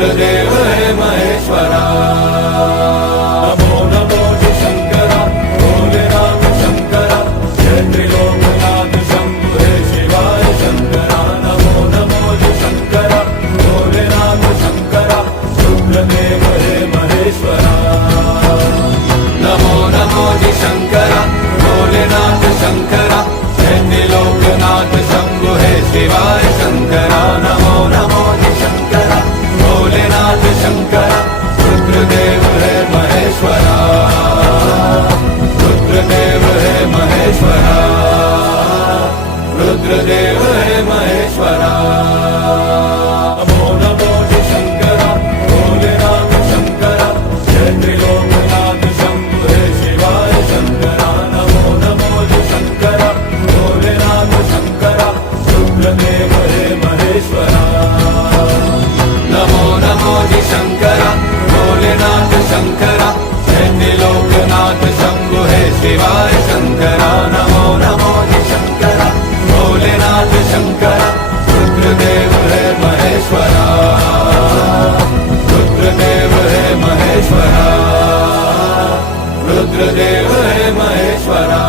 रुद्रदेव है महेश्वरा। नमो नमो जी शंकरा, भोलेनाथ शंकरा, जय त्रिलोकनाथ शंभु हे शिवाय शंकरा। नमो नमो जी शंकरा, भोलेनाथ शंकरा, रुद्रदेव हे महेश्वरा। नमो नमो जी शंकरा, भोलेनाथ शंकरा, जय त्रिलोकनाथ शंभु हे शिवाय शंकरा। नमो नमो जी शंकरा, भोलेनाथ शंकरा, रुद्रदेव है महेश्वरा। रुद्रदेव है महेश्वरा, रुद्रदेव है महेश्वरा। नमो नमो जी शंकरा, भोलेनाथ शंकरा, जय त्रिलोकनाथ शंभु हे शिवाय शंकरा। नमो नमो जी शंकरा, भोलेनाथ शंकरा, रुद्रदेव है महेश्वरा। नमो नमो जी शंकरा, भोलेनाथ शंकरा, जय त्रिलोकनाथ शंभु हे शिवाय शंकरा। नमो नमो जी शंकरा, भोलेनाथ शंकरा, रुद्रदेव है महेश्वरा। रुद्रदेव है महेश्वरा, रुद्रदेव है महेश्वरा।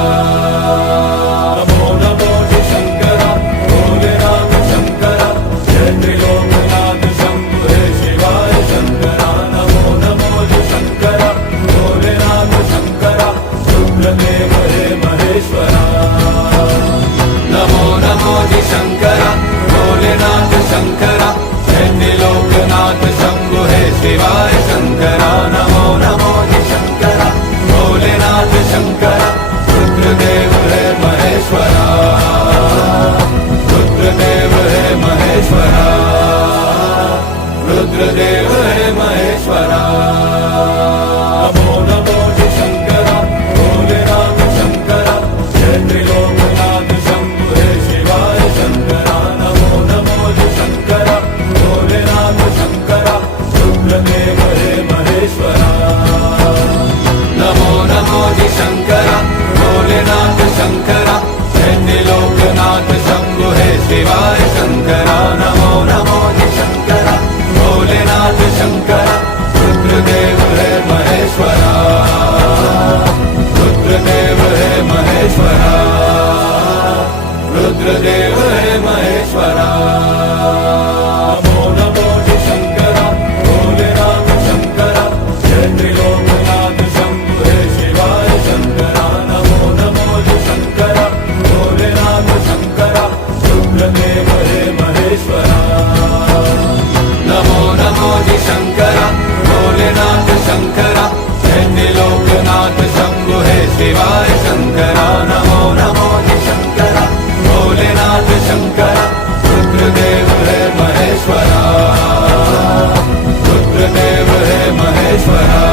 नमो नमो जी शंकरा, भोलेनाथ शंकरा, जय त्रिलोकनाथ शंभु हे शिवाय शंकरा। नमो नमो जी शंकरा, भोलेनाथ शंकरा, रुद्रदेव है महेश्वरा। नमो नमो जी शंकरा, भोलेनाथ शंकरा, जय त्रिलोकनाथ शंभु हे शिवाय शंकरा। नमो नमो जी शंकरा, भोलेनाथ शंकरा, रुद्रदेव है महेश्वरा। रुद्रदेव है महेश्वरा, रुद्रदेव है महेश्वरा। नमो नमो जी शंकरा, भोलेनाथ शंकरा, जय त्रिलोकनाथ शंभु हे शिवाय शंकरा। नमो नमो जी शंकरा, भोलेनाथ शंकरा, रुद्रदेव है महेश्वरा। नमो नमो जी शंकरा, भोलेनाथ शंकरा, जय त्रिलोकनाथ शंभु हे शिवाय शंकरा। नमो नमो जी शंकरा, भोलेनाथ शंकरा, रुद्रदेव है महेश्वरा। रुद्रदेव है महेश्वरा, रुद्रदेव है महेश्वरा। नमो नमो जी शंकरा, भोलेनाथ शंकरा, जय त्रिलोकनाथ शंभु हे शिवाय शंकरा। नमो नमो जी शंकरा, भोलेनाथ शंकरा, रुद्रदेव है महेश्वरा। नमो नमो जी शंकरा, भोलेनाथ शंकरा, जय त्रिलोकनाथ शंभु हे शिवाय शंकरा। नमो नमो जी शंकरा, भोलेनाथ शंकरा, रुद्रदेव है महेश्वरा। रुद्रदेव है महेश्वरा,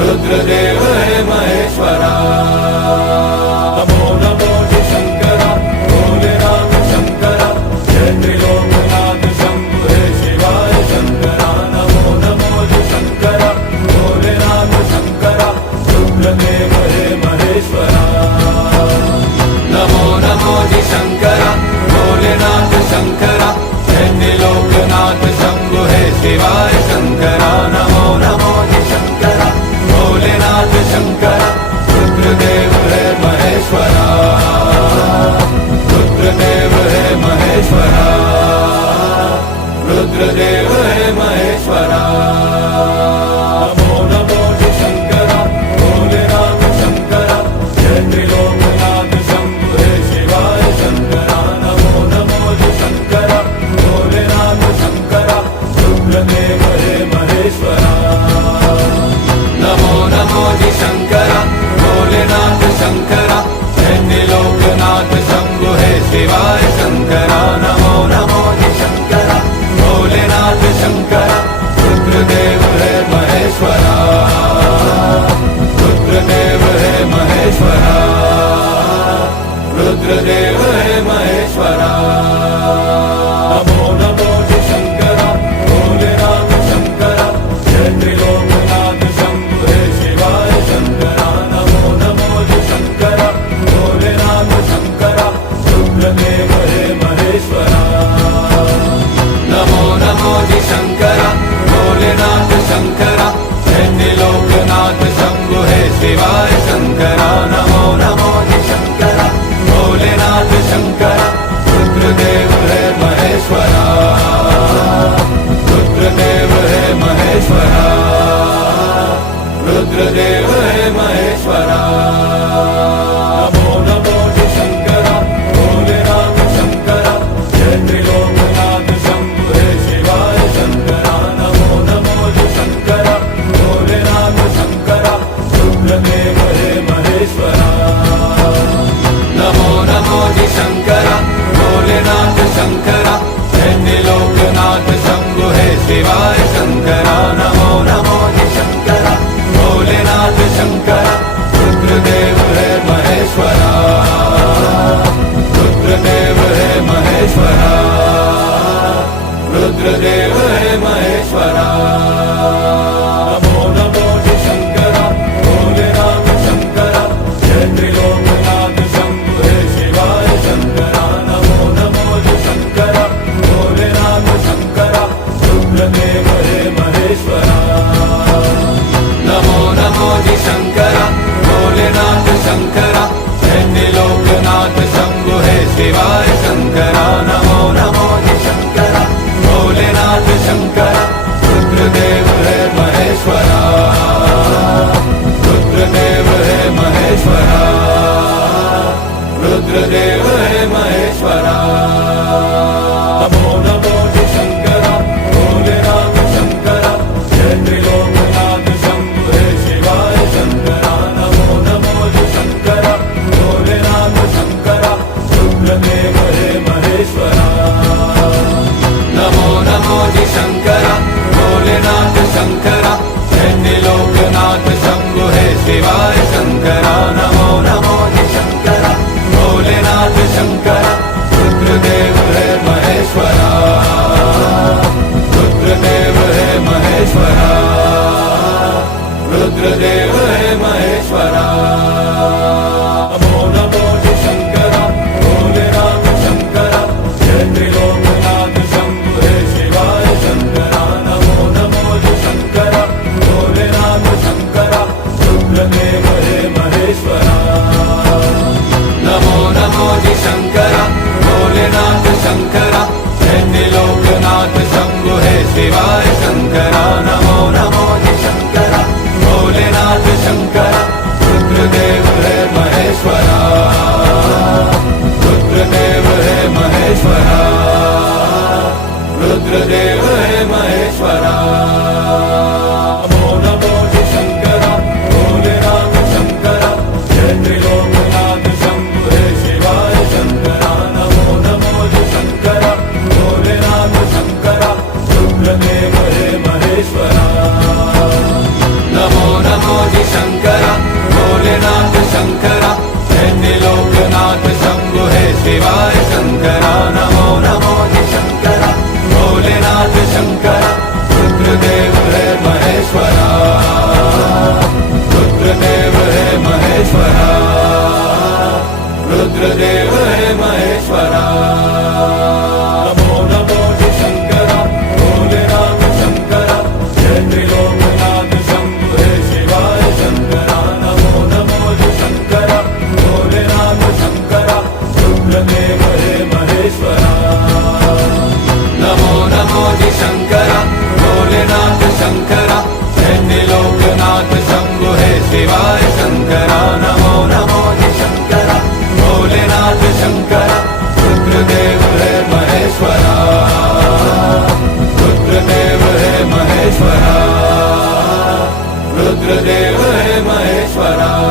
रुद्रदेव है महेश्वरा। नमो नमो जी शंकरा, भोलेनाथ शंकरा, जय त्रिलोकनाथ शंभु हे शिवाय शंकरा। नमो नमो जी शंकरा, भोलेनाथ शंकरा, रुद्रदेव है महेश्वरा। नमो नमो जी शंकरा, भोलेनाथ शंकरा, जय त्रिलोकनाथ शंभु हे शिवाय शंकरा। नमो नमो जी शंकरा, भोलेनाथ शंकरा, रुद्रदेव है महेश्वरा। रुद्रदेव है महेश्वरा, रुद्रदेव है महेश्वरा। नमो नमो जी शंकरा, भोलेनाथ शंकरा, जय त्रिलोकनाथ शंभु हे शिवाय शंकरा। नमो नमो जी शंकरा, भोलेनाथ शंकरा, रुद्रदेव है महेश्वरा। नमो नमो जी शंकरा, भोलेनाथ शंकरा, जय त्रिलोकनाथ शंभु हे शिवाय शंकरा। नमो नमो जी शंकरा, भोलेनाथ शंकरा, लोकनाथ शंभु हे शिवाय शंकरा नमो नमो जी शंकरा भोलेनाथ शंकरा रुद्रदेव है महेश्वरा रुद्रदेव है महेश्वरा रुद्रदेव है महेश्वरा नमो नमो जी शंकरा भोलेनाथ शंकरा जय त्रिलोकनाथ शंभु हे शिवाय शंकरा नमो नमो जी शंकरा भोलेनाथ शंकरा रुद्रदेव हे महेश्वरा नमो नमो जी शंकरा भोलेनाथ शंकरा जय त्रिलोकनाथ शंभु हे शिवाय शंकरा नमो नमो जी शंकरा भोलेनाथ शंकरा रुद्रदेव है महेश्वरा रुद्रदेव है महेश्वरा रुद्रदेव है महेश्वरा नमो नमो जी शंकरा भोलेनाथ शंकरा जय त्रिलोकनाथ शंभु हे शिवाय शंकरा नमो नमो जी शंकरा भोलेनाथ शंकरा रुद्रदेव है महेश्वरा नमो नमो जी शंकरा भोलेनाथ शंकरा जय त्रिलोकनाथ शंभु हे शिवाय शंकरा नमो नमो जी शंकरा भोलेनाथ शंकरा रुद्रदेव है महेश्वरा रुद्रदेव है महेश्वरा रुद्रदेव है महेश्वरा नमो नमो जी शंकरा भोलेनाथ शंकरा जय त्रिलोकनाथ शंभु हे शिवाय शंकरा नमो नमो जी शंकरा भोलेनाथ शंकरा रुद्रदेव है महेश्वरा नमो नमो जी शंकरा भोलेनाथ शंकरा जय त्रिलोकनाथ शंभु हे शिवाय शंकरा नमो नमो जी शंकरा भोलेनाथ शंकरा रुद्रदेव है महेश्वरा रुद्रदेव है महेश्वरा रुद्रदेव है महेश्वरा नमो नमो जी शंकरा भोलेनाथ शंकरा जय त्रिलोकनाथ शंभु हे शिवाय शंकरा नमो नमो जी शंकरा भोलेनाथ शंकरा रुद्रदेव है महेश्वरा नमो नमो जी शंकरा भोलेनाथ शंकरा जय त्रिलोकनाथ शंभु हे शिवाय शंकरा नमो नमो जी शंकरा भोलेनाथ शंकरा रुद्रदेव है महेश्वरा रुद्रदेव है महेश्वरा रुद्रदेव है महेश्वरा नमो नमो जी शंकरा भोलेनाथ शंकरा जय त्रिलोकनाथ शंभु हे शिवाय शंकरा नमो नमो जी शंकरा भोलेनाथ शंकरा रुद्रदेव है महेश्वरा नमो नमो जी शंकरा भोलेनाथ शंकरा जय त्रिलोकनाथ शंभु हे शिवाय शंकरा नमो नमो जी शंकरा भोलेनाथ शंकरा रुद्रदेव है महेश्वरा रुद्रदेव है महेश्वरा रुद्रदेव है महेश्वरा नमो नमो जी शंकरा भोलेनाथ शंकरा जय त्रिलोकनाथ शंभु हे शिवाय शंकरा नमो नमो जी शंकरा भोलेनाथ शंकरा रुद्रदेव है महेश्वरा नमो नमो जी शंकरा भोलेनाथ शंकरा जय त्रिलोकनाथ शंभु हे शिवाय शंकरा नमो नमो जी शंकरा भोलेनाथ शंकरा रुद्रदेव है महेश्वरा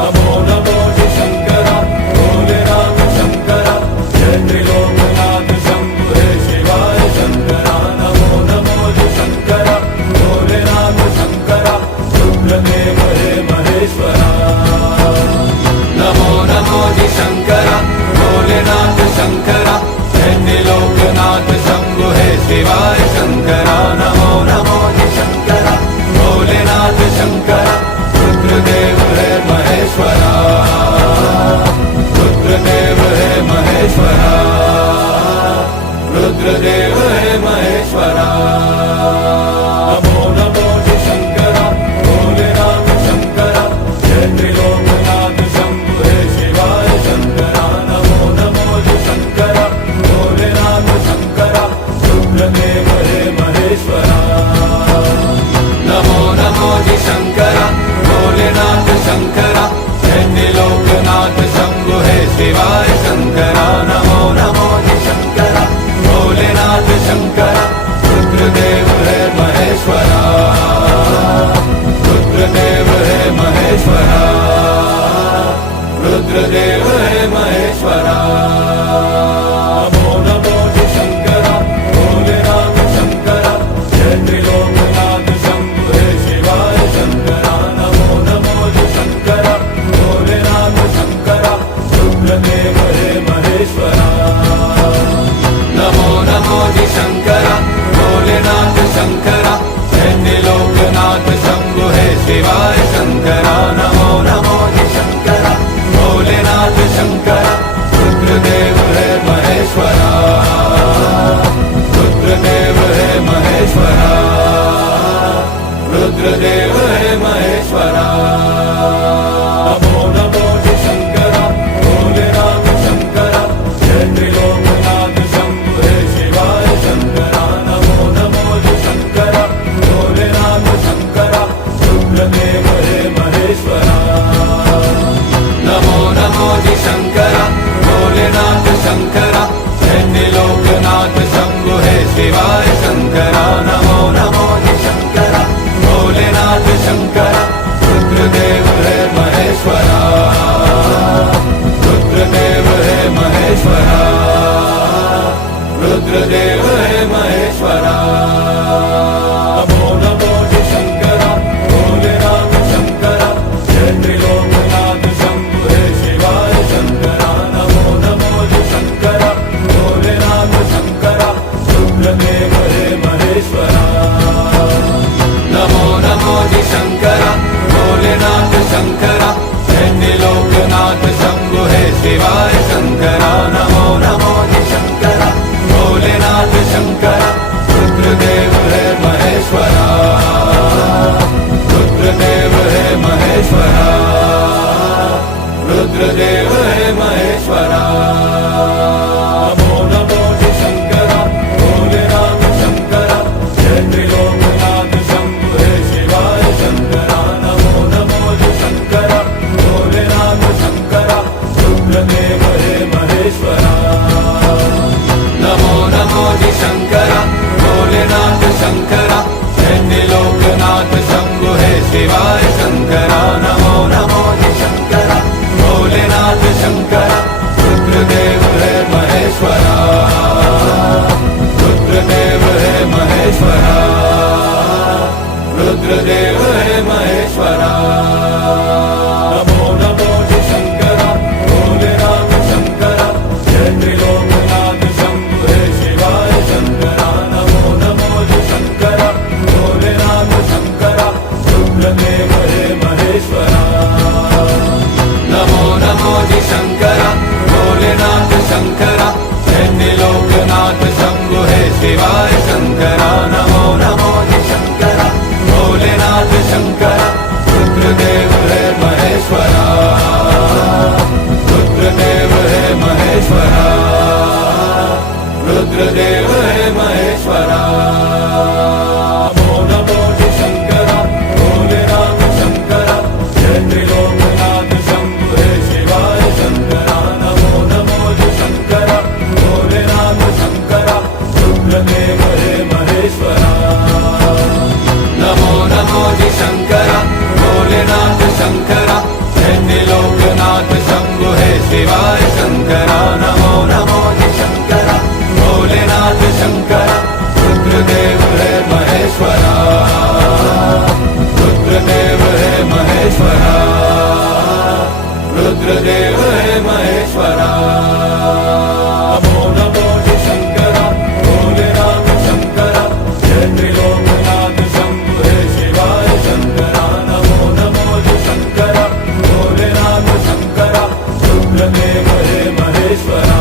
नमो नमो जी शंकरा भोलेनाथ शंकरा जय त्रिलोकनाथ शंभु हे शिवाय शंकरा नमो नमो जी शंकरा भोलेनाथ शंकरा रुद्रदेव है महेश्वरा नमो नमो जी शंकरा भोलेनाथ शंकरा जय त्रिलोकनाथ शंभु हे शिवाय शंकरा नमो नमो जी शंकरा भोलेनाथ शंकरा रुद्रदेव है महेश्वरा रुद्रदेव है महेश्वरा रुद्रदेव है महेश्वरा नमो नमो जी शंकरा भोलेनाथ शंकरा जय त्रिलोकनाथ शंभु हे शिवाय शंकरा नमो नमो जी शंकरा भोलेनाथ शंकरा रुद्रदेव है महेश्वरा नमो नमो जी शंकरा भोलेनाथ शंकरा जय त्रिलोकनाथ शंभु हे शिवाय शंकरा नमो नमो जी शंकरा भोलेनाथ शंकरा रुद्रदेव रुद्रदेव है महेश्वरा। नमो नमो जी शंकरा भोलेनाथ शंकरा, जय त्रिलोकनाथ शंभु हे शिवाय शंकरा। नमो नमो जी शंकरा भोलेनाथ शंकरा, रुद्रदेव हे महेश्वरा। नमो नमो जी शंकरा भोलेनाथ शंकरा, जय त्रिलोकनाथ शंभु हे शिवाय शंकरा। नमो नमो जी शंकरा भोलेनाथ शंकरा, रुद्रदेव है महेश्वरा। रुद्रदेव है महेश्वरा, रुद्रदेव है महेश्वरा। नमो नमो जी शंकरा भोलेनाथ शंकरा, जय त्रिलोकनाथ शंभु हे शिवाय शंकरा। नमो नमो जी शंकरा भोलेनाथ शंकरा, रुद्रदेव है महेश्वरा। नमो नमो जी शंकरा भोलेनाथ शंकरा, जय त्रिलोकनाथ शंभु हे शिवाय शंकरा। नमो नमो जी शंकरा भोलेनाथ शंकरा, रुद्रदेव है महेश्वरा। रुद्रदेव है महेश्वरा, रुद्रदेव है महेश्वरा। नमो नमो जी शंकरा भोलेनाथ शंकरा, जय त्रिलोकनाथ शंभु हे शिवाय शंकरा। नमो नमो जी शंकरा भोलेनाथ शंकरा, रुद्रदेव है महेश्वरा। नमो नमो जी शंकरा भोलेनाथ शंकरा, जय त्रिलोकनाथ शंभु हे शिवाय शंकरा। नमो नमो जी शंकरा भोलेनाथ शंकरा, रुद्रदेव है महेश्वरा। रुद्रदेव है महेश्वरा, रुद्रदेव है महेश्वरा। नमो नमो जी शंकरा भोलेनाथ शंकरा, जय त्रिलोकनाथ शंभु हे शिवाय शंकरा। नमो नमो जी शंकरा भोलेनाथ शंकरा, रुद्रदेव है महेश्वरा। नमो नमो जी शंकरा भोलेनाथ शंकरा, जय त्रिलोकनाथ शंभु हे शिवाय शंकरा। नमो नमो जी शंकरा भोलेनाथ शंकरा, रुद्रदेव है महेश्वरा। रुद्रदेव है महेश्वरा, रुद्रदेव है महेश्वरा। नमो नमो जी शंकरा भोलेनाथ शंकरा, जय त्रिलोकनाथ शंभु हे शिवाय शंकरा। नमो नमो जी शंकरा भोलेनाथ शंकरा, रुद्रदेव है महेश्वरा।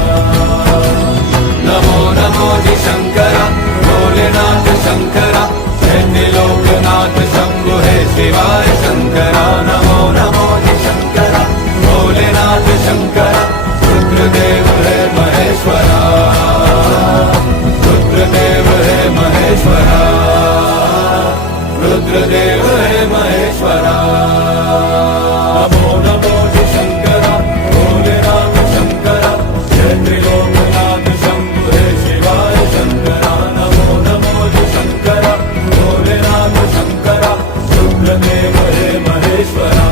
नमो नमो जी शंकरा भोलेनाथ शंकरा, जय त्रिलोकनाथ शंभु हे शिवाय शंकरा। नमो नमो जी शंकरा भोलेनाथ शंकरा, रुद्रदेव है महेश्वरा। रुद्रदेव है महेश्वरा, रुद्रदेव है महेश्वरा। नमो नमो जी शंकरा भोलेनाथ शंकरा, जय त्रिलोकनाथ शंभु हे शिवाय शंकरा। नमो नमो जी शंकरा भोलेनाथ शंकरा, रुद्रदेव है महेश्वरा।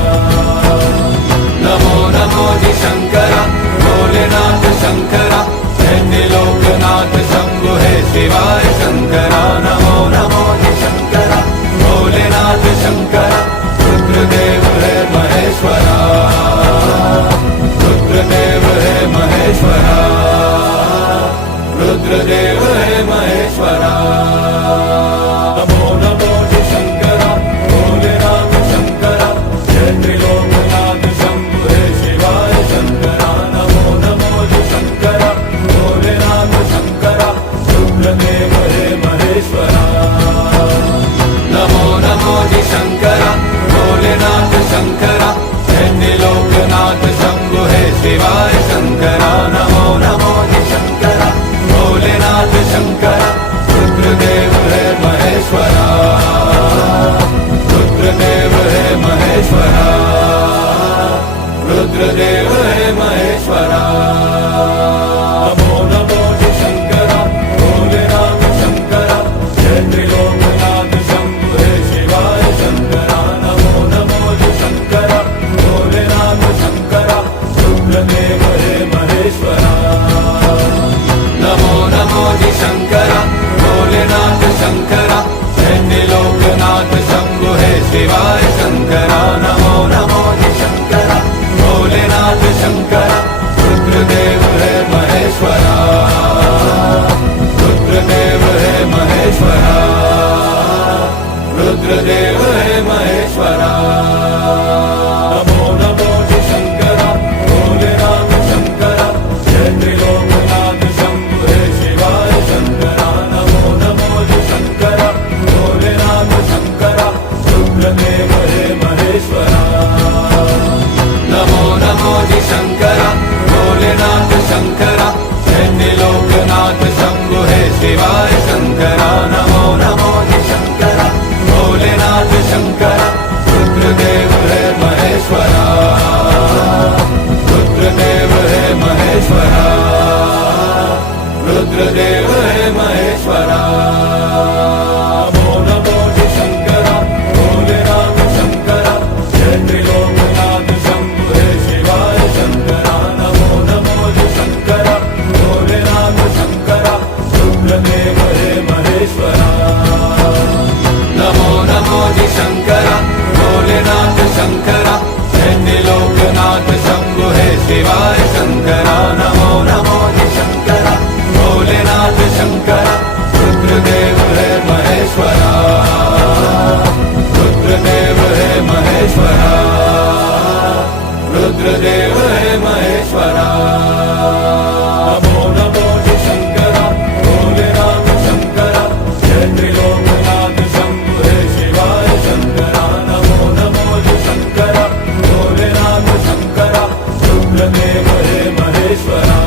नमो नमो जी शंकरा भोलेनाथ शंकरा, जय त्रिलोकनाथ शंभु हे शिवाय शंकरा। नमो नमो जी शंकरा भोलेनाथ शंकरा, रुद्रदेव है महेश्वरा। रुद्रदेव है महेश्वरा, रुद्रदेव है महेश्वरा। नमो नमो जी शंकरा भोलेनाथ शंकरा, जय त्रिलोकनाथ शंभु हे शिवाय शंकरा। नमो नमो जी शंकरा भोलेनाथ शंकरा, रुद्रदेव है महेश्वरा। नमो नमो जी शंकरा भोलेनाथ शंकरा, जय त्रिलोकनाथ शंभु हे शिवाय शंकरा। नमो नमो जी शंकरा भोलेनाथ शंकरा, रुद्रदेव रुद्रदेव हे महेश्वरा नमो नमो जी शंकरा भोलेनाथ शंकरा जय त्रिलोकनाथ शंभु हे शिवाय शंकरा नमो नमो जी शंकरा भोलेनाथ शंकरा रुद्रदेव हे महेश्वरा नमो नमो जी शंकरा भोलेनाथ शंकरा जय त्रिलोकनाथ शंभु हे शिवाय शंकरा नमो नमो जी शंकरा भोलेनाथ शंकरा रुद्रदेव हे महेश्वरा रुद्रदेव हे महेश्वरा रुद्रदेव हे महेश्वरा नमो नमो जी शंकरा भोलेनाथ शंकरा जय त्रिलोकनाथ शंभु हे शिवाय शंकरा नमो नमो जी शंकरा भोलेनाथ शंकरा रुद्रदेव हे महेश्वरा नमो नमो जी शंकरा भोलेनाथ शंकरा जय त्रिलोकनाथ शंभु हे शिवाय शंकरा नमो नमो जी शंकरा भोलेनाथ शंकरा रुद्रदेव हे महेश्वरा रुद्रदेव हे महेश्वरा रुद्रदेव हे महेश्वरा नमो नमो जी शंकरा भोलेनाथ शंकरा जय त्रिलोकनाथ शंभु हे शिवाय शंकरा नमो नमो जी शंकरा भोलेनाथ शंकरा रुद्रदेव हे महेश्वरा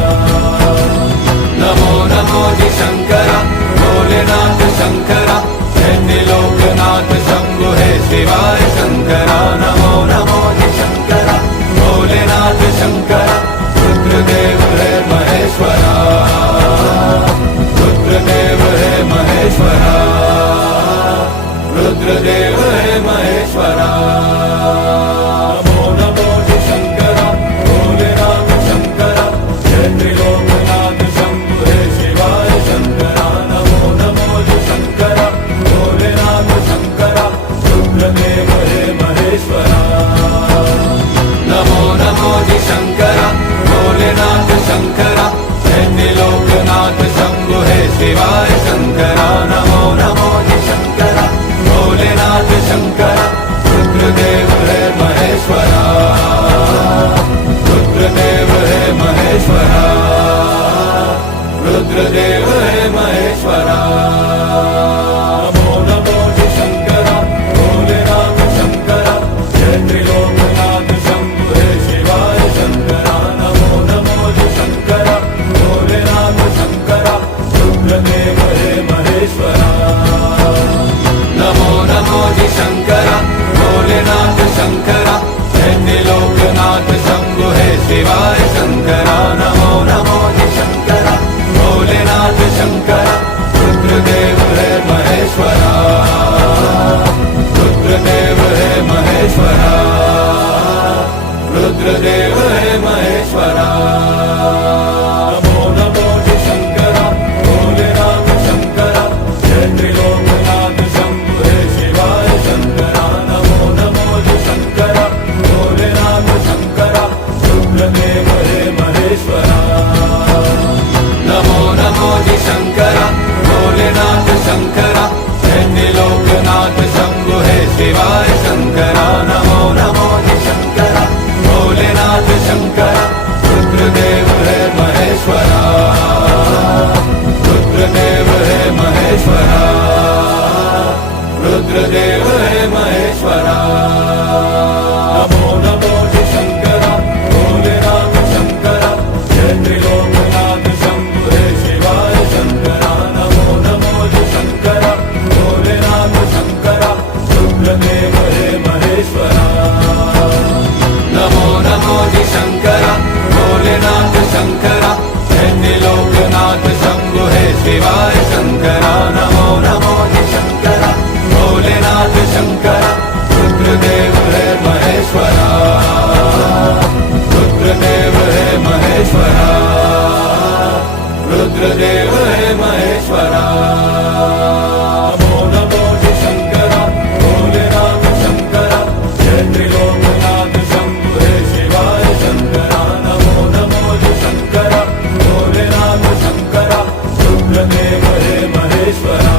नमो नमो जी शंकरा भोलेनाथ शंकरा जय त्रिलोकनाथ शंभु हे शिवाय शंकरा नमो नमो जी शंकरा भोलेनाथ शंकरा रुद्रदेव हे महेश्वरा रुद्रदेव हे महेश्वरा रुद्रदेव हे महेश्वरा नमो नमो जी शंकरा भोलेनाथ शंकरा जय त्रिलोकनाथ शंभु हे शिवाय शंकरा नमो नमो जी शंकरा भोलेनाथ शंकरा रुद्रदेव हे महेश्वरा नमो नमो जी शंकरा भोलेनाथ शंकरा जय त्रिलोकनाथ शंभु हे शिवाय शंकरा नमो नमो जी शंकरा भोलेनाथ शंकरा रुद्रदेव हे महेश्वरा रुद्रदेव हे महेश्वरा रुद्रदेव हे महेश्वरा नमो नमो जी शंकरा भोलेनाथ शंकरा जय त्रिलोकनाथ शंभु हे शिवाय शंकरा नमो नमो जी शंकरा भोलेनाथ शंकरा रुद्रदेव हे महेश्वरा नमो नमो जी शंकरा भोलेनाथ शंकरा जय त्रिलोकनाथ शंभु हे शिवाय शंकरा नमो नमो जी शंकरा भोलेनाथ शंकरा रुद्रदेव हे महेश्वरा रुद्रदेव हे महेश्वरा रुद्रदेव हे महेश्वरा नमो नमो जी शंकरा भोलेनाथ शंकरा जय त्रिलोकनाथ शंभु हे शिवाय शंकरा नमो नमो जी शंकरा भोलेनाथ शंकरा रुद्रदेव हे महेश्वरा नमो नमो जी शंकरा भोलेनाथ शंकरा जय त्रिलोकनाथ शंभु हे शिवाय शंकरा नमो नमो जी शंकरा भोलेनाथ शंकरा रुद्रदेव हे महेश्वरा रुद्रदेव हे महेश्वरा रुद्रदेव हे महेश्वरा नमो नमो जी शंकरा भोलेनाथ शंकरा जय त्रिलोकनाथ शंभु हे शिवाय शंकरा नमो नमो जी शंकरा भोलेनाथ शंकरा रुद्रदेव हे महेश्वरा नमो नमो जी शंकरा भोलेनाथ शंकरा जय त्रिलोकनाथ शंभु हे शिवाय शंकरा नमो नमो जी शंकरा भोलेनाथ शंकरा रुद्रदेव हे महेश्वरा रुद्रदेव हे महेश्वरा रुद्रदेव हे महेश्वरा नमो नमो जी शंकरा भोलेनाथ शंकरा जय त्रिलोकनाथ शंभु हे शिवाय शंकरा नमो नमो जी शंकरा भोलेनाथ शंकरा रुद्रदेव हे महेश्वरा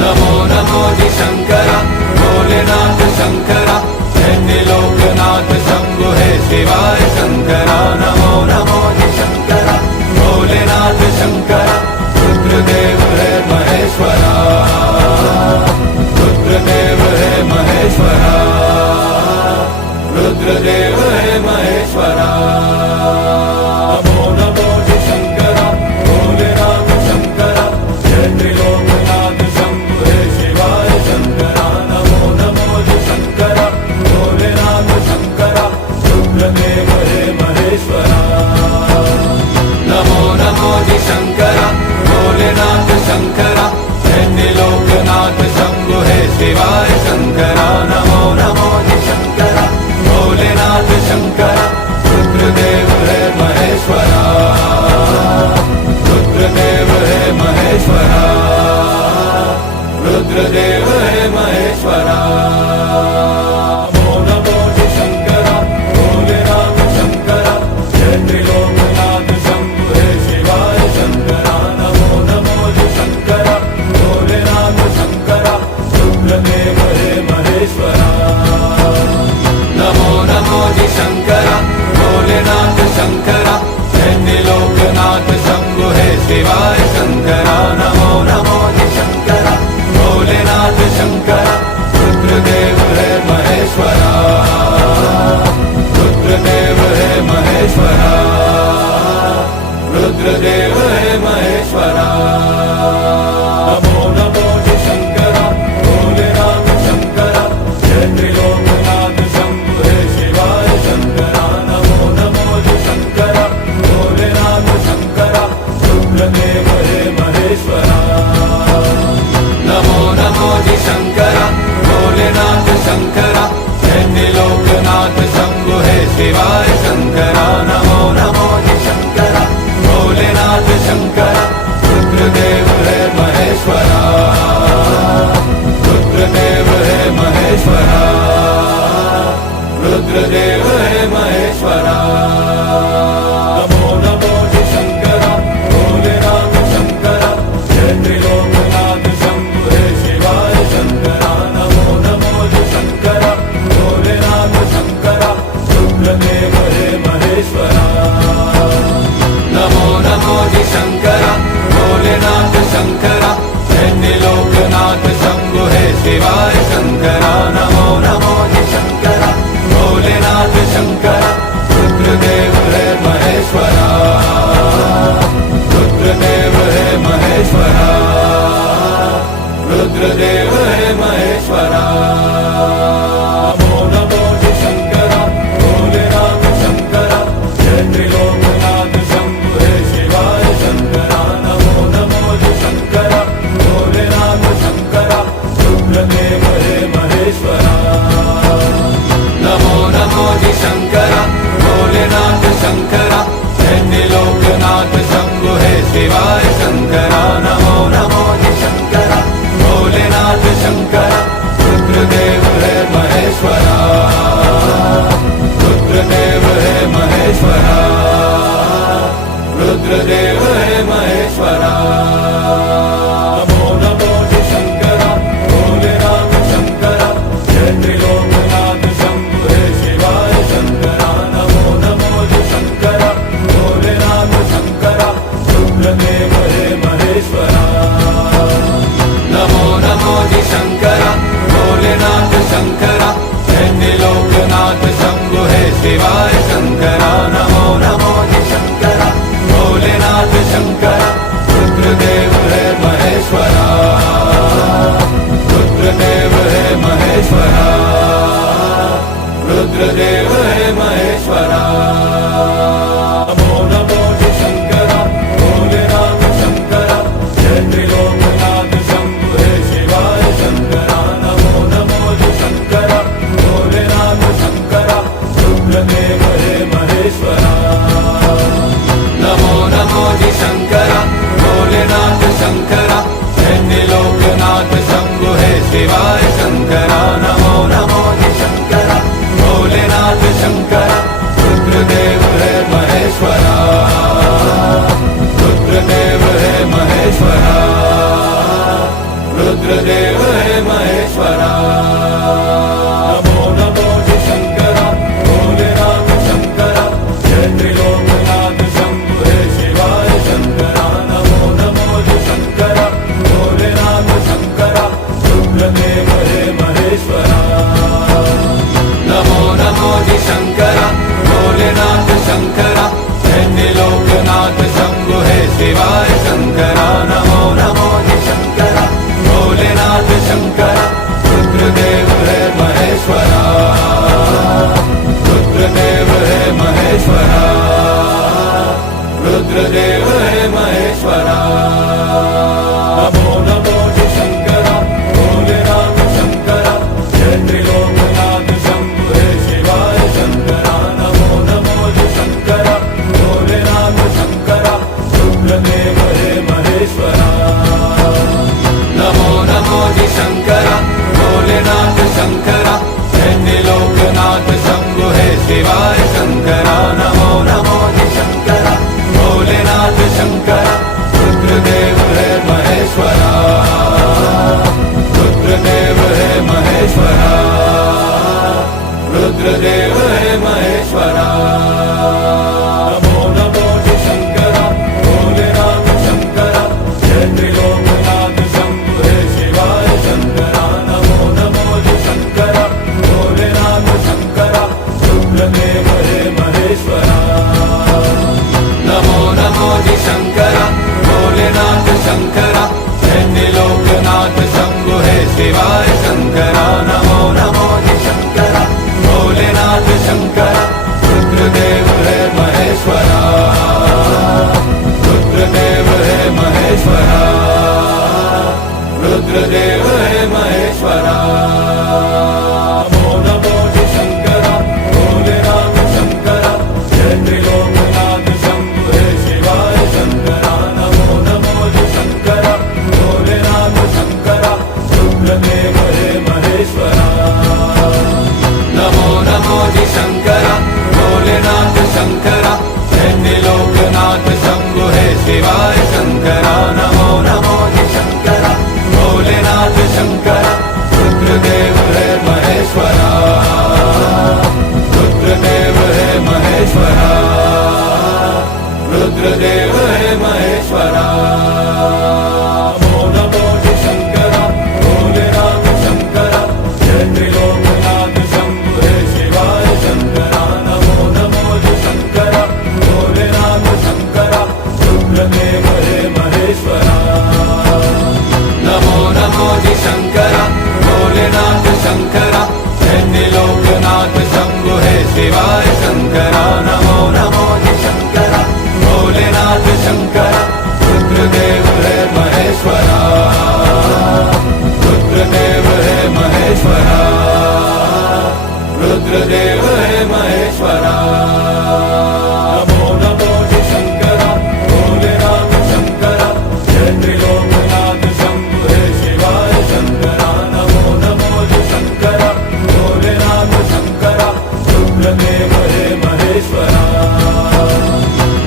नमो नमो जी शंकरा रुद्रदेव है महेश्वरा। नमो नमो जी शंकरा भोलेनाथ शंकरा, जय त्रिलोकनाथ शंभु हे शिवाय शंकरा। नमो नमो जी शंकरा भोलेनाथ शंकरा, रुद्रदेव हे महेश्वरा। नमो नमो जी शंकरा भोलेनाथ शंकरा, जय त्रिलोकनाथ शंभु हे शिवाय शंकरा। नमो नमो जी शंकरा भोलेनाथ शंकरा, रुद्रदेव है महेश्वरा। रुद्रदेव है महेश्वरा, रुद्रदेव है महेश्वरा। नमो नमो जी शंकरा भोलेनाथ शंकरा, जय त्रिलोकनाथ शंभु हे शिवाय शंकरा। नमो नमो जी शंकरा भोलेनाथ शंकरा, रुद्रदेव है महेश्वरा। नमो नमो जी शंकरा भोलेनाथ शंकरा, जय त्रिलोकनाथ शंभु हे शिवाय शंकरा। नमो नमो जी शंकरा भोलेनाथ शंकरा, रुद्रदेव है महेश्वरा। रुद्रदेव है महेश्वरा, रुद्रदेव है महेश्वरा। नमो नमो जी शंकरा भोलेनाथ शंकरा, जय त्रिलोकनाथ शंभु हे शिवाय शंकरा। नमो नमो जी शंकरा भोलेनाथ शंकरा, रुद्रदेव है महेश्वरा। नमो नमो जी शंकरा भोलेनाथ शंकरा, जय त्रिलोकनाथ शंभु हे शिवाय शंकरा। नमो नमो जी शंकरा भोलेनाथ शंकरा, रुद्रदेव है महेश्वरा। रुद्रदेव है महेश्वरा, रुद्रदेव है महेश्वरा। नमो नमो जी शंकरा भोलेनाथ शंकरा, जय त्रिलोकनाथ शंभु हे शिवाय शंकरा। नमो नमो जी शंकरा भोलेनाथ शंकरा, रुद्रदेव है महेश्वरा। नमो नमो जी शंकरा भोलेनाथ शंकरा, जय त्रिलोकनाथ शंभु हे शिवाय शंकरा। नमो नमो जी शंकरा भोलेनाथ शंकरा, रुद्रदेव है महेश्वरा। रुद्रदेव है महेश्वरा, रुद्रदेव है महेश्वरा। नमो नमो जी शंकरा भोलेनाथ शंकरा, जय त्रिलोकनाथ शंभु हे शिवाय शंकरा। नमो नमो जी शंकरा भोलेनाथ शंकरा, रुद्रदेव है महेश्वरा। नमो नमो जी शंकरा भोलेनाथ शंकरा, जय त्रिलोकनाथ शंभु हे शिवाय शंकरा। नमो नमो जी शंकरा भोलेनाथ शंकरा, रुद्रदेव है महेश्वरा। रुद्रदेव है महेश्वरा, रुद्रदेव है महेश्वरा। नमो नमो जी शंकरा भोलेनाथ शंकरा, जय त्रिलोकनाथ शंभु हे शिवाय शंकरा। नमो नमो जी शंकरा भोलेनाथ शंकरा, रुद्रदेव है महेश्वरा। नमो नमो जी शंकरा भोलेनाथ शंकरा, जय त्रिलोकनाथ शंभु हे शिवाय शंकरा। नमो नमो जी शंकरा भोलेनाथ शंकरा, रुद्रदेव है महेश्वरा। रुद्रदेव है महेश्वरा, रुद्रदेव है महेश्वरा। नमो नमो जी शंकरा भोलेनाथ शंकरा, जय त्रिलोकनाथ शंभु हे शिवाय शंकरा। नमो नमो जी शंकरा भोलेनाथ शंकरा, रुद्रदेव है महेश्वरा। नमो नमो जी शंकरा भोलेनाथ शंकरा, जय त्रिलोकनाथ शंभु हे शिवाय शंकरा। नमो नमो जी शंकरा भोलेनाथ शंकरा, रुद्रदेव है महेश्वरा। रुद्रदेव है महेश्वरा, रुद्रदेव है महेश्वरा। नमो नमो जी शंकरा भोलेनाथ शंकरा, जय त्रिलोकनाथ शंभु हे शिवाय शंकरा। नमो नमो जी शंकरा भोलेनाथ शंकरा, रुद्रदेव है महेश्वरा। नमो नमो जी शंकरा शंकरा जय त्रिलोकनाथ शंभु हे शिवाय शंकरा नमो नमो जी शंकरा भोलेनाथ शंकरा रुद्रदेव है महेश्वरा रुद्रदेव है महेश्वरा रुद्रदेव है महेश्वरा नमो नमो जी शंकरा भोलेनाथ शंकरा जय त्रिलोकनाथ शंभु हे शिवाय शंकरा नमो नमो जी शंकरा भोलेनाथ शंकरा रुद्रदेव है महेश्वरा नमो नमो जी शंकरा भोलेनाथ शंकरा जय त्रिलोकनाथ शंभु हे शिवाय शंकरा नमो नमो जी शंकरा भोलेनाथ शंकरा रुद्रदेव है महेश्वरा रुद्रदेव है महेश्वरा रुद्रदेव है महेश्वरा नमो नमो जी शंकरा भोलेनाथ शंकरा जय त्रिलोकनाथ शंभु हे शिवाय शंकरा नमो नमो जी शंकरा भोलेनाथ शंकरा रुद्रदेव है महेश्वरा नमो नमो जी शंकरा भोलेनाथ शंकरा जय त्रिलोकनाथ शंभु हे शिवाय शंकरा नमो नमो जी शंकरा भोलेनाथ शंकरा रुद्रदेव है महेश्वरा रुद्रदेव है महेश्वरा रुद्रदेव है महेश्वरा नमो नमो जी शंकरा भोलेनाथ शंकरा जय त्रिलोकनाथ शंभु हे शिवाय शंकरा नमो नमो जी शंकरा भोलेनाथ शंकरा रुद्रदेव है महेश्वरा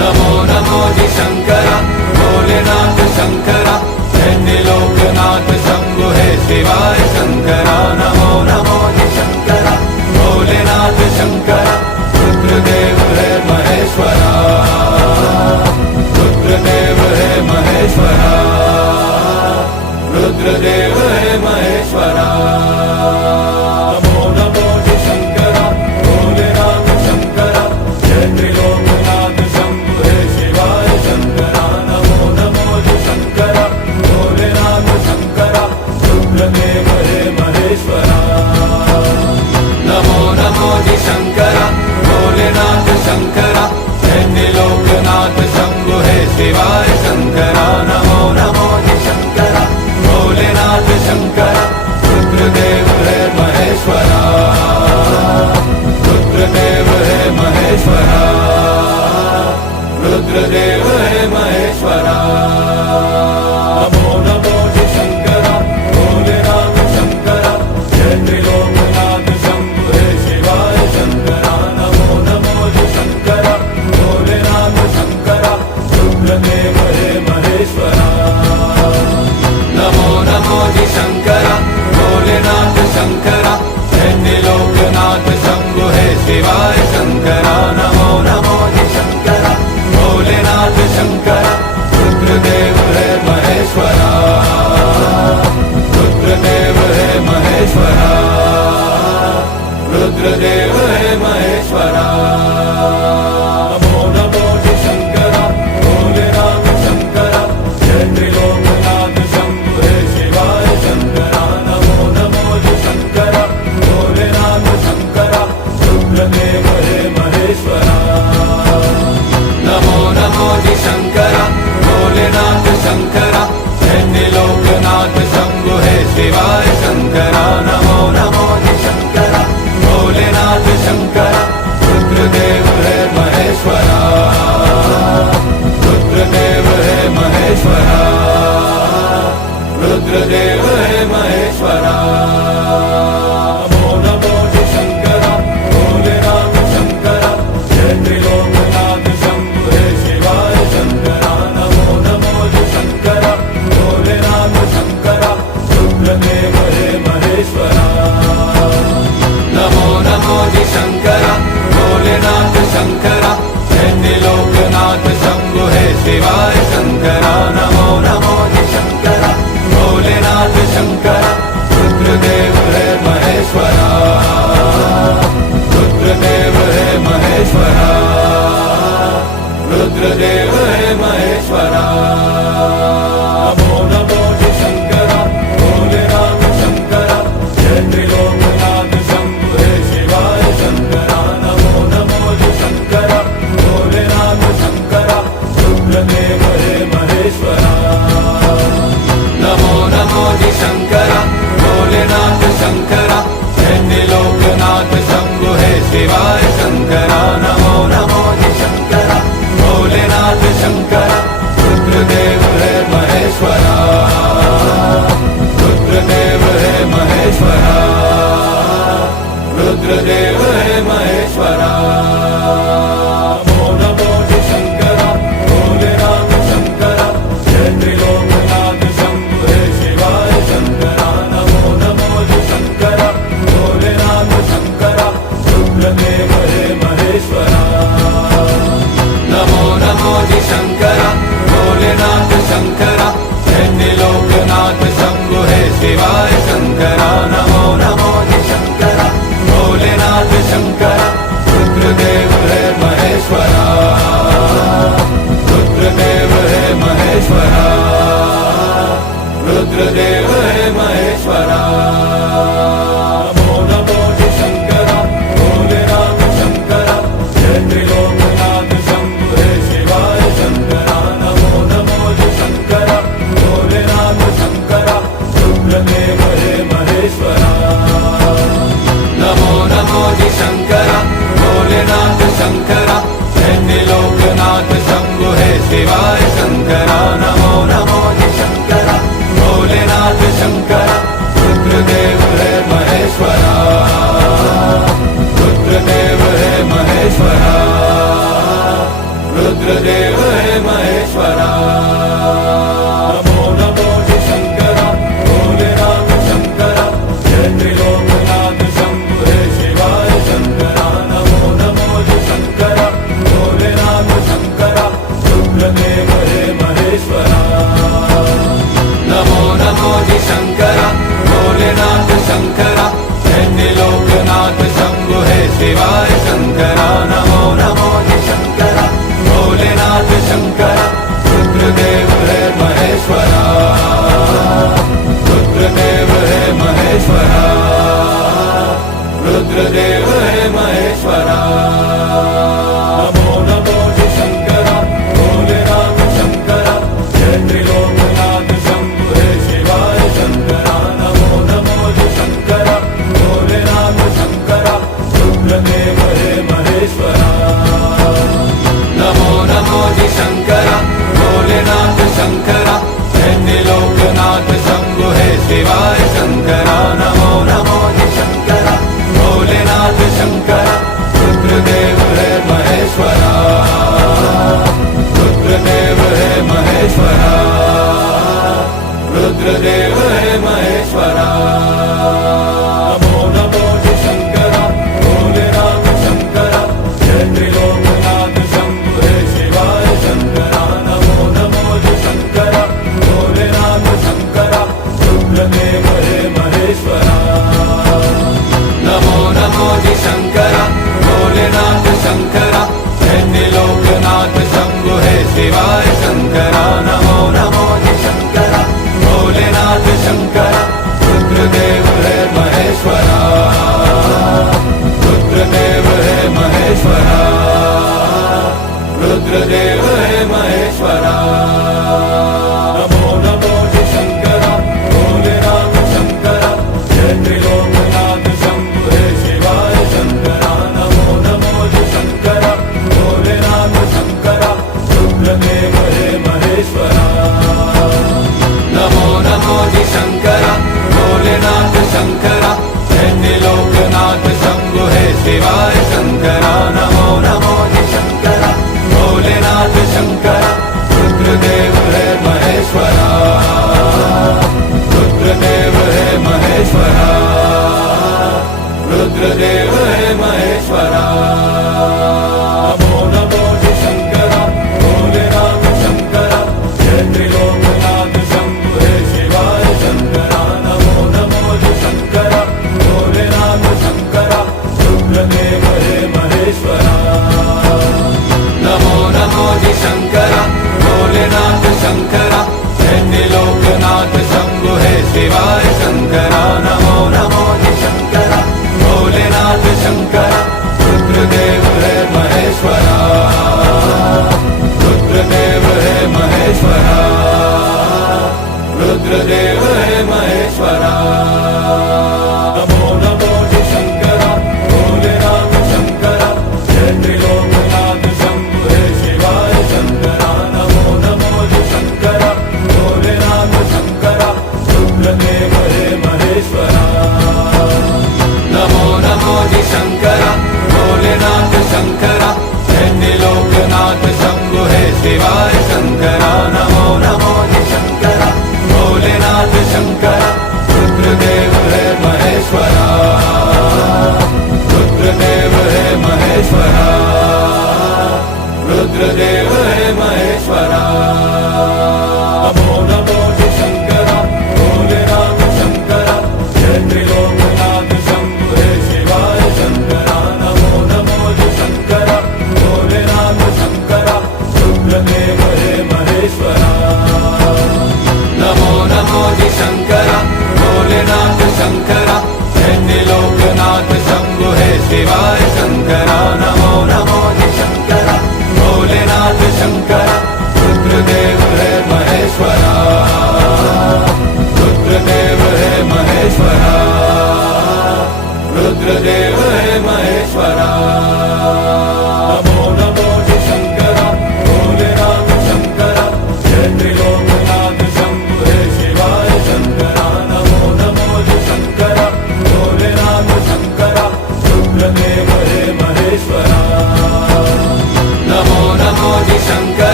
नमो नमो जी शंकरा भोलेनाथ शंकरा जय त्रिलोकनाथ शंभु हे शिवाय शंकरा नमो नमो जी शंकरा भोलेनाथ शंकरा रुद्रदेव है महेश्वरा रुद्रदेव है महेश्वरा रुद्रदेव है महेश्वरा नमो नमो जी शंकरा भोलेनाथ शंकरा जय त्रिलोकनाथ शंभु हे शिवाय शंकरा नमो नमो जी शंकरा भोलेनाथ शंकरा रुद्रदेव है महेश्वरा नमो नमो जी शंकरा भोलेनाथ शंकरा जय त्रिलोकनाथ शंभु हे शिवाय शंकरा नमो नमो जी शंकरा भोलेनाथ रुद्रदेव हे महेश्वरा नमो नमो जी शंकरा भोलेनाथ शंकरा जय त्रिलोकनाथ शंभु हे शिवाय शंकरा नमो नमो जी शंकरा भोलेनाथ शंकरा रुद्रदेव हे महेश्वरा नमो नमो जी शंकरा भोलेनाथ शंकरा जय त्रिलोकनाथ शंभु हे शिवाय शंकरा नमो नमो जी शंकरा भोलेनाथ शंकरा रुद्रदेव हे महेश्वरा रुद्रदेव हे महेश्वरा रुद्रदेव हे महेश्वरा नमो नमो जी शंकरा भोलेनाथ शंकरा जय त्रिलोकनाथ शंभु हे शिवाय शंकरा नमो नमो जी शंकरा भोलेनाथ शंकरा रुद्रदेव हे महेश्वरा नमो नमो जी शंकरा भोलेनाथ शंकरा जय त्रिलोकनाथ शंभु हे शिवाय शंकरा नमो नमो जी शंकरा भोलेनाथ शंकरा रुद्रदेव हे महेश्वरा रुद्रदेव हे महेश्वरा रुद्रदेव हे महेश्वरा नमो नमो जी शंकरा भोलेनाथ शंकरा जय त्रिलोकनाथ शंभु हे शिवाय शंकरा नमो नमो जी शंकरा भोलेनाथ शंकरा रुद्रदेव हे महेश्वरा नमो नमो जी शंकरा भोलेनाथ शंकरा जय त्रिलोकनाथ शंभु हे शिवाय शंकरा नमो नमो जी शंकरा भोलेनाथ शंकरा रुद्रदेव हे महेश्वरा रुद्रदेव हे महेश्वरा रुद्रदेव हे महेश्वरा नमो नमो जी शंकरा भोलेनाथ शंकरा जय त्रिलोकनाथ शंभु हे शिवाय शंकरा नमो नमो जी शंकरा भोलेनाथ शंकरा रुद्रदेव हे महेश्वरा नमो नमो जी शंकरा भोलेनाथ शंकरा जय त्रिलोकनाथ शंभु हे शिवाय शंकरा नमो नमो जी शंकरा भोलेनाथ शंकरा रुद्रदेव हे महेश्वरा रुद्रदेव हे महेश्वरा रुद्रदेव हे महेश्वरा नमो नमो जी शंकरा भोलेनाथ शंकरा जय त्रिलोकनाथ शंभु हे शिवाय शंकरा नमो नमो जी शंकरा भोलेनाथ शंकरा रुद्रदेव हे महेश्वरा नमो नमो जी शंकरा भोलेनाथ शंकरा जय त्रिलोकनाथ शंभु हे शिवाय शंकरा नमो नमो जी शंकरा भोलेनाथ शंकरा रुद्रदेव हे महेश्वरा रुद्रदेव हे महेश्वरा रुद्रदेव हे महेश्वरा नमो नमो जी शंकरा भोलेनाथ शंकरा जय त्रिलोकनाथ शंभु हे शिवाय शंकरा नमो नमो जी शंकरा भोलेनाथ शंकरा रुद्रदेव हे महेश्वरा नमो नमो जी शंकरा भोलेनाथ शंकरा जय त्रिलोकनाथ शंभु हे शिवाय शंकरा नमो नमो जी शंकरा भोलेनाथ शंकरा रुद्रदेव हे महेश्वरा रुद्रदेव हे महेश्वरा रुद्रदेव हे महेश्वरा नमो नमो जी शंकरा भोलेनाथ शंकरा जय त्रिलोकनाथ शंभु हे शिवाय शंकरा नमो नमो जी शंकरा भोलेनाथ शंकरा रुद्रदेव हे महेश्वरा नमो नमो जी शंकरा भोलेनाथ शंकरा जय त्रिलोकनाथ शंभु हे शिवाय शंकरा नमो नमो जी शंकरा भोलेनाथ शंकरा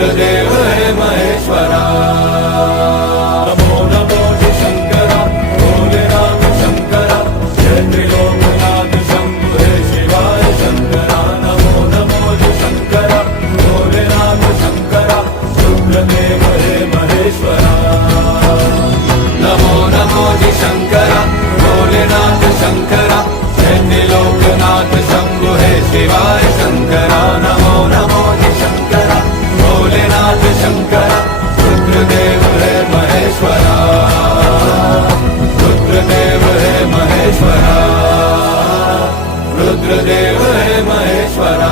रुद्रदेव हे महेश्वरा नमो नमो जी शंकरा भोलेनाथ शंकरा जय त्रिलोकनाथ शंभु हे शिवाय शंकरा नमो नमो जी शंकरा भोलेनाथ शंकरा रुद्रदेव हे महेश्वरा नमो नमो जी शंकरा भोलेनाथ शंकरा जय त्रिलोकनाथ शंभु हे शिवाय शंकरा नमो नमो जी शंकरा भोलेनाथ शंकरा रुद्रदेव हे महेश्वरा रुद्रदेव हे महेश्वरा रुद्रदेव हे महेश्वरा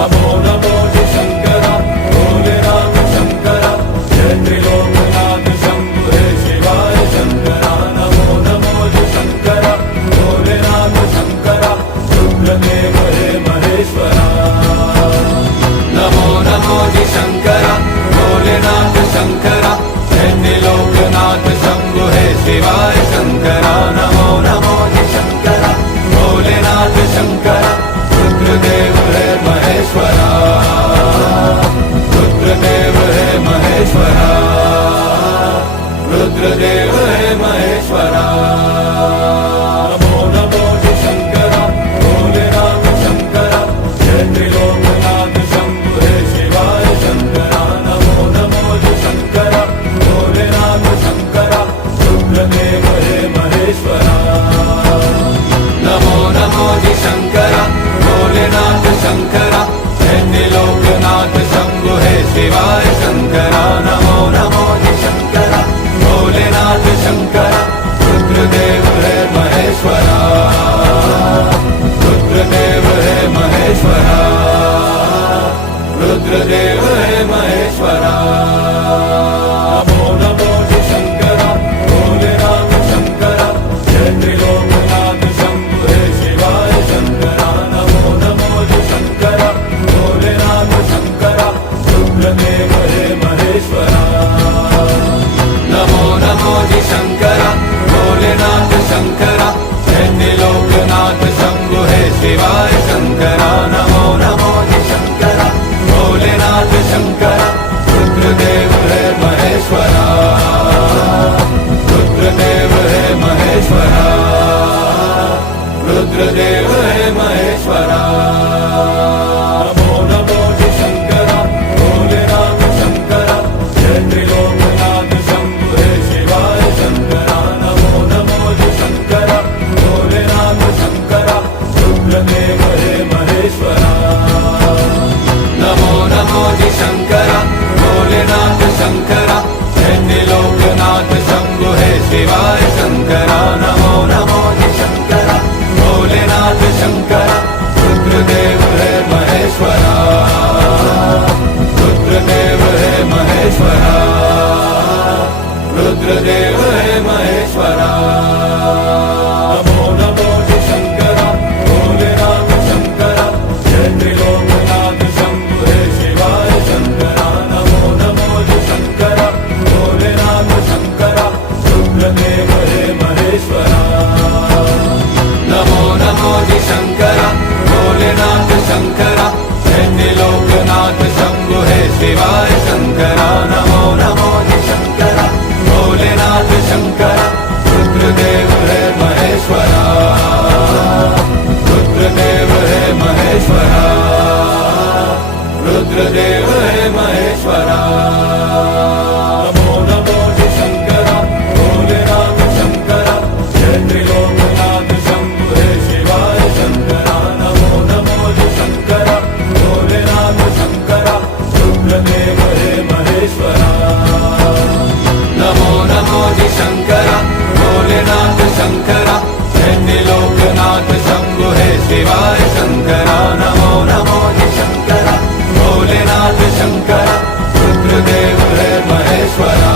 नमो नमो जी शंकरा भोलेनाथ शंकरा जय त्रिलोकनाथ शंभु हे शिवाय शंकरा नमो नमो जी शंकरा भोलेनाथ शंकरा रुद्रदेव हे महेश्वरा नमो नमो जी शंकरा भोलेनाथ शंकरा जय त्रिलोकनाथ शंभु हे शिवाय शंकरा नमो नमो जी शंकरा भोलेनाथ शंकरा रुद्रदेव हे महेश्वरा रुद्रदेव हे महेश्वरा रुद्रदेव हे महेश्वरा नमो नमो जी शंकरा भोलेनाथ शंकरा जय त्रिलोकनाथ शंभु हे शिवाय शंकरा नमो नमो जी शंकरा भोलेनाथ शंकरा रुद्रदेव हे महेश्वरा नमो नमो जी शंकरा भोलेनाथ शंकरा जय त्रिलोकनाथ शंभु हे शिवाय शंकरा नमो नमो जी शंकरा भोलेनाथ शंकरा रुद्रदेव हे महेश्वरा रुद्रदेव हे महेश्वरा रुद्रदेव हे महेश्वरा नमो नमो जी शंकरा भोलेनाथ शंकरा जय त्रिलोकनाथ शंभु हे शिवाय शंकरा नमो नमो जी शंकरा भोलेनाथ शंकरा रुद्रदेव हे महेश्वरा नमो नमो जी शंकरा भोलेनाथ शंकरा जय त्रिलोकनाथ शंभु हे शिवाय शंकरा नमो नमो जी शंकरा भोलेनाथ शंकरा रुद्रदेव हे महेश्वरा रुद्रदेव हे महेश्वरा रुद्रदेव हे महेश्वरा नमो नमो जी शंकरा भोलेनाथ शंकरा जय त्रिलोकनाथ शंभु हे शिवाय शंकरा नमो नमो जी शंकरा भोलेनाथ शंकरा रुद्रदेव हे महेश्वरा नमो नमो जी शंकरा भोलेनाथ शंकरा जय त्रिलोकनाथ शंभु हे शिवाय शंकरा नमो नमो जी शंकरा भोलेनाथ शंकरा रुद्रदेव हे महेश्वरा रुद्रदेव हे महेश्वरा रुद्रदेव हे महेश्वरा नमो नमो जी शंकरा भोलेनाथ शंकरा जय त्रिलोकनाथ शंभु हे शिवाय शंकरा नमो नमो जी शंकरा भोलेनाथ शंकरा रुद्रदेव हे महेश्वरा नमो नमो जी शंकरा भोलेनाथ शंकरा जय त्रिलोकनाथ शंभु हे शिवाय शंकरा नमो नमो जी शंकरा भोलेनाथ शंकरा रुद्रदेव हे महेश्वरा रुद्रदेव हे महेश्वरा रुद्रदेव हे महेश्वरा नमो नमो जी शंकरा भोलेनाथ शंकरा जय त्रिलोकनाथ शंभु हे शिवाय शंकरा नमो नमो जी शंकरा भोलेनाथ शंकरा रुद्रदेव हे महेश्वरा नमो नमो जी शंकरा भोलेनाथ शंकरा जय त्रिलोकनाथ शंभु हे शिवाय शंकरा नमो नमो जी शंकरा भोलेनाथ शंकरा रुद्रदेव हे महेश्वरा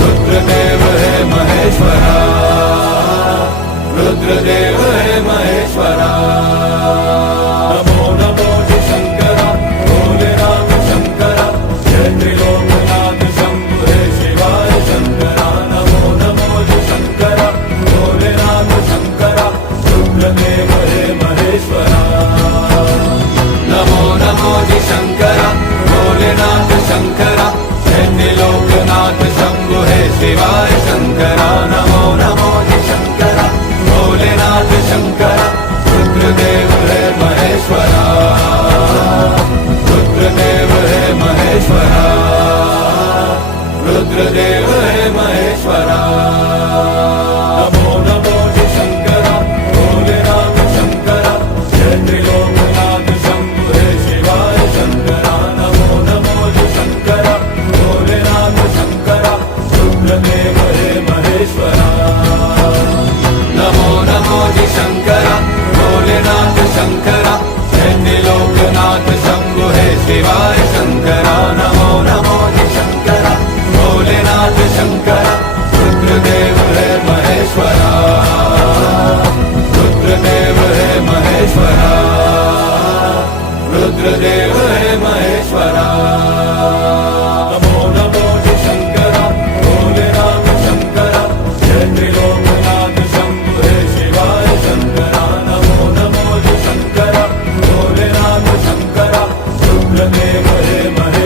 रुद्रदेव हे महेश्वरा रुद्रदेव हे महेश्वरा नमो नमो जी शंकरा भोलेनाथ शंकरा जय त्रिलोकनाथ शंभु हे शिवाय शंकरा नमो नमो जी शंकरा भोलेनाथ शंकरा रुद्रदेव हे महेश्वरा नमो नमो जी शंकरा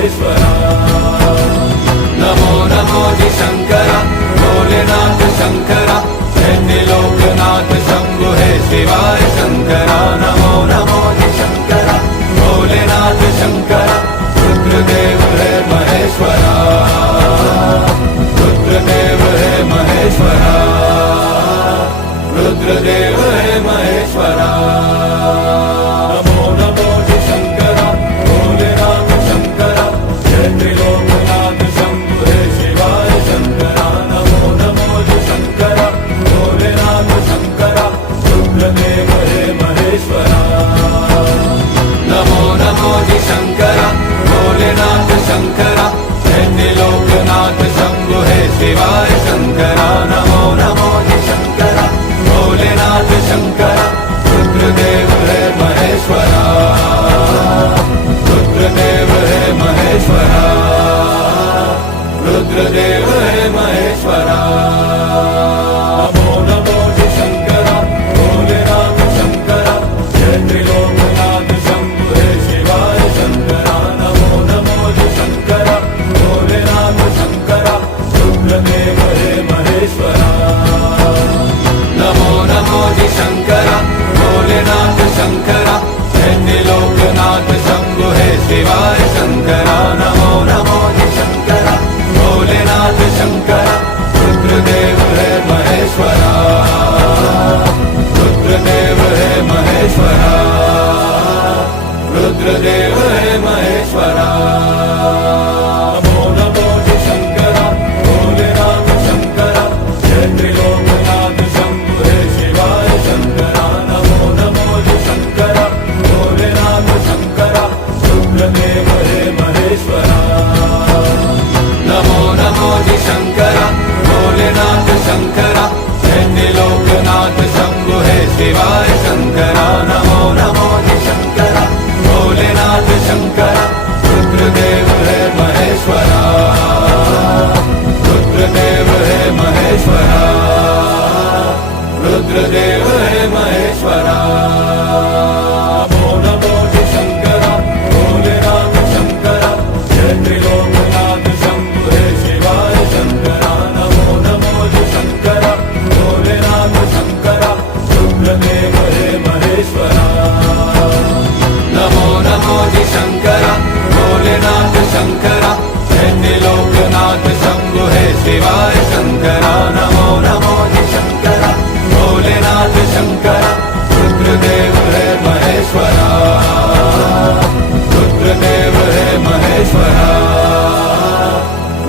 महेश्वरा। नमो नमो जी शंकरा, भोलेनाथ शंकरा, लोकनाथ शंभु हे शिवाय शंकरा। नमो नमो जी शंकरा, भोलेनाथ शंकरा, रुद्रदेव है महेश्वरा, रुद्रदेव है महेश्वरा, रुद्रदेव है महेश्वरा। नमो नमो जी शंकरा, भोलेनाथ शंकरा, लोकनाथ शंभु हे शिवाय शंकरा। नमो नमो जी शंकरा, भोलेनाथ शंकरा, रुद्रदेव हे महेश्वरा। नमो नमो जी शंकरा, भोलेनाथ शंकरा, लोकनाथ शंभु हे शिवाय शंकरा। नमो नमो जी शंकरा, भोलेनाथ शंकरा, रुद्रदेव है महेश्वरा, रुद्रदेव है महेश्वरा, रुद्रदेव है महेश्वरा। नमो नमो जी शंकरा, भोलेनाथ शंकरा, लोकनाथ शंभु हे शिवाय शंकरा। नमो नमो जी शंकरा, भोलेनाथ शंकरा, रुद्रदेव हे महेश्वरा। नमो नमो जी शंकरा, भोलेनाथ शंकरा, लोकनाथ शंभु हे शिवाय शंकरा। नमो नमो जी शंकरा, भोलेनाथ शंकरा, रुद्रदेव है महेश्वरा, रुद्रदेव है महेश्वरा, रुद्रदेव है महेश्वरा। नमो नमो जी शंकरा, भोलेनाथ शंकरा, लोकनाथ शंभु हे शिवाय शंकरा। नमो नमो जी शंकरा, भोलेनाथ शंकरा, रुद्रदेव हे महेश्वरा। नमो नमो जी शंकरा, भोलेनाथ शंकरा, लोकनाथ शंभु हे शिवाय शंकरा। नमो नमो जी शंकरा, भोलेनाथ शंकरा, रुद्रदेव है महेश्वरा, रुद्रदेव है महेश्वरा, रुद्रदेव है महेश्वरा। नमो नमो जी शंकरा, भोलेनाथ शंकरा, लोकनाथ शंभु हे शिवाय शंकरा। नमो नमो जी शंकरा, भोलेनाथ शंकरा, रुद्रदेव है महेश्वरा। नमो नमो जी शंकरा, भोलेनाथ शंकरा, लोकनाथ शंभु हे शिवाय शंकरा। नमो नमो जी शंकरा, भोलेनाथ शंकरा, रुद्रदेव है महेश्वरा, रुद्रदेव है महेश्वरा,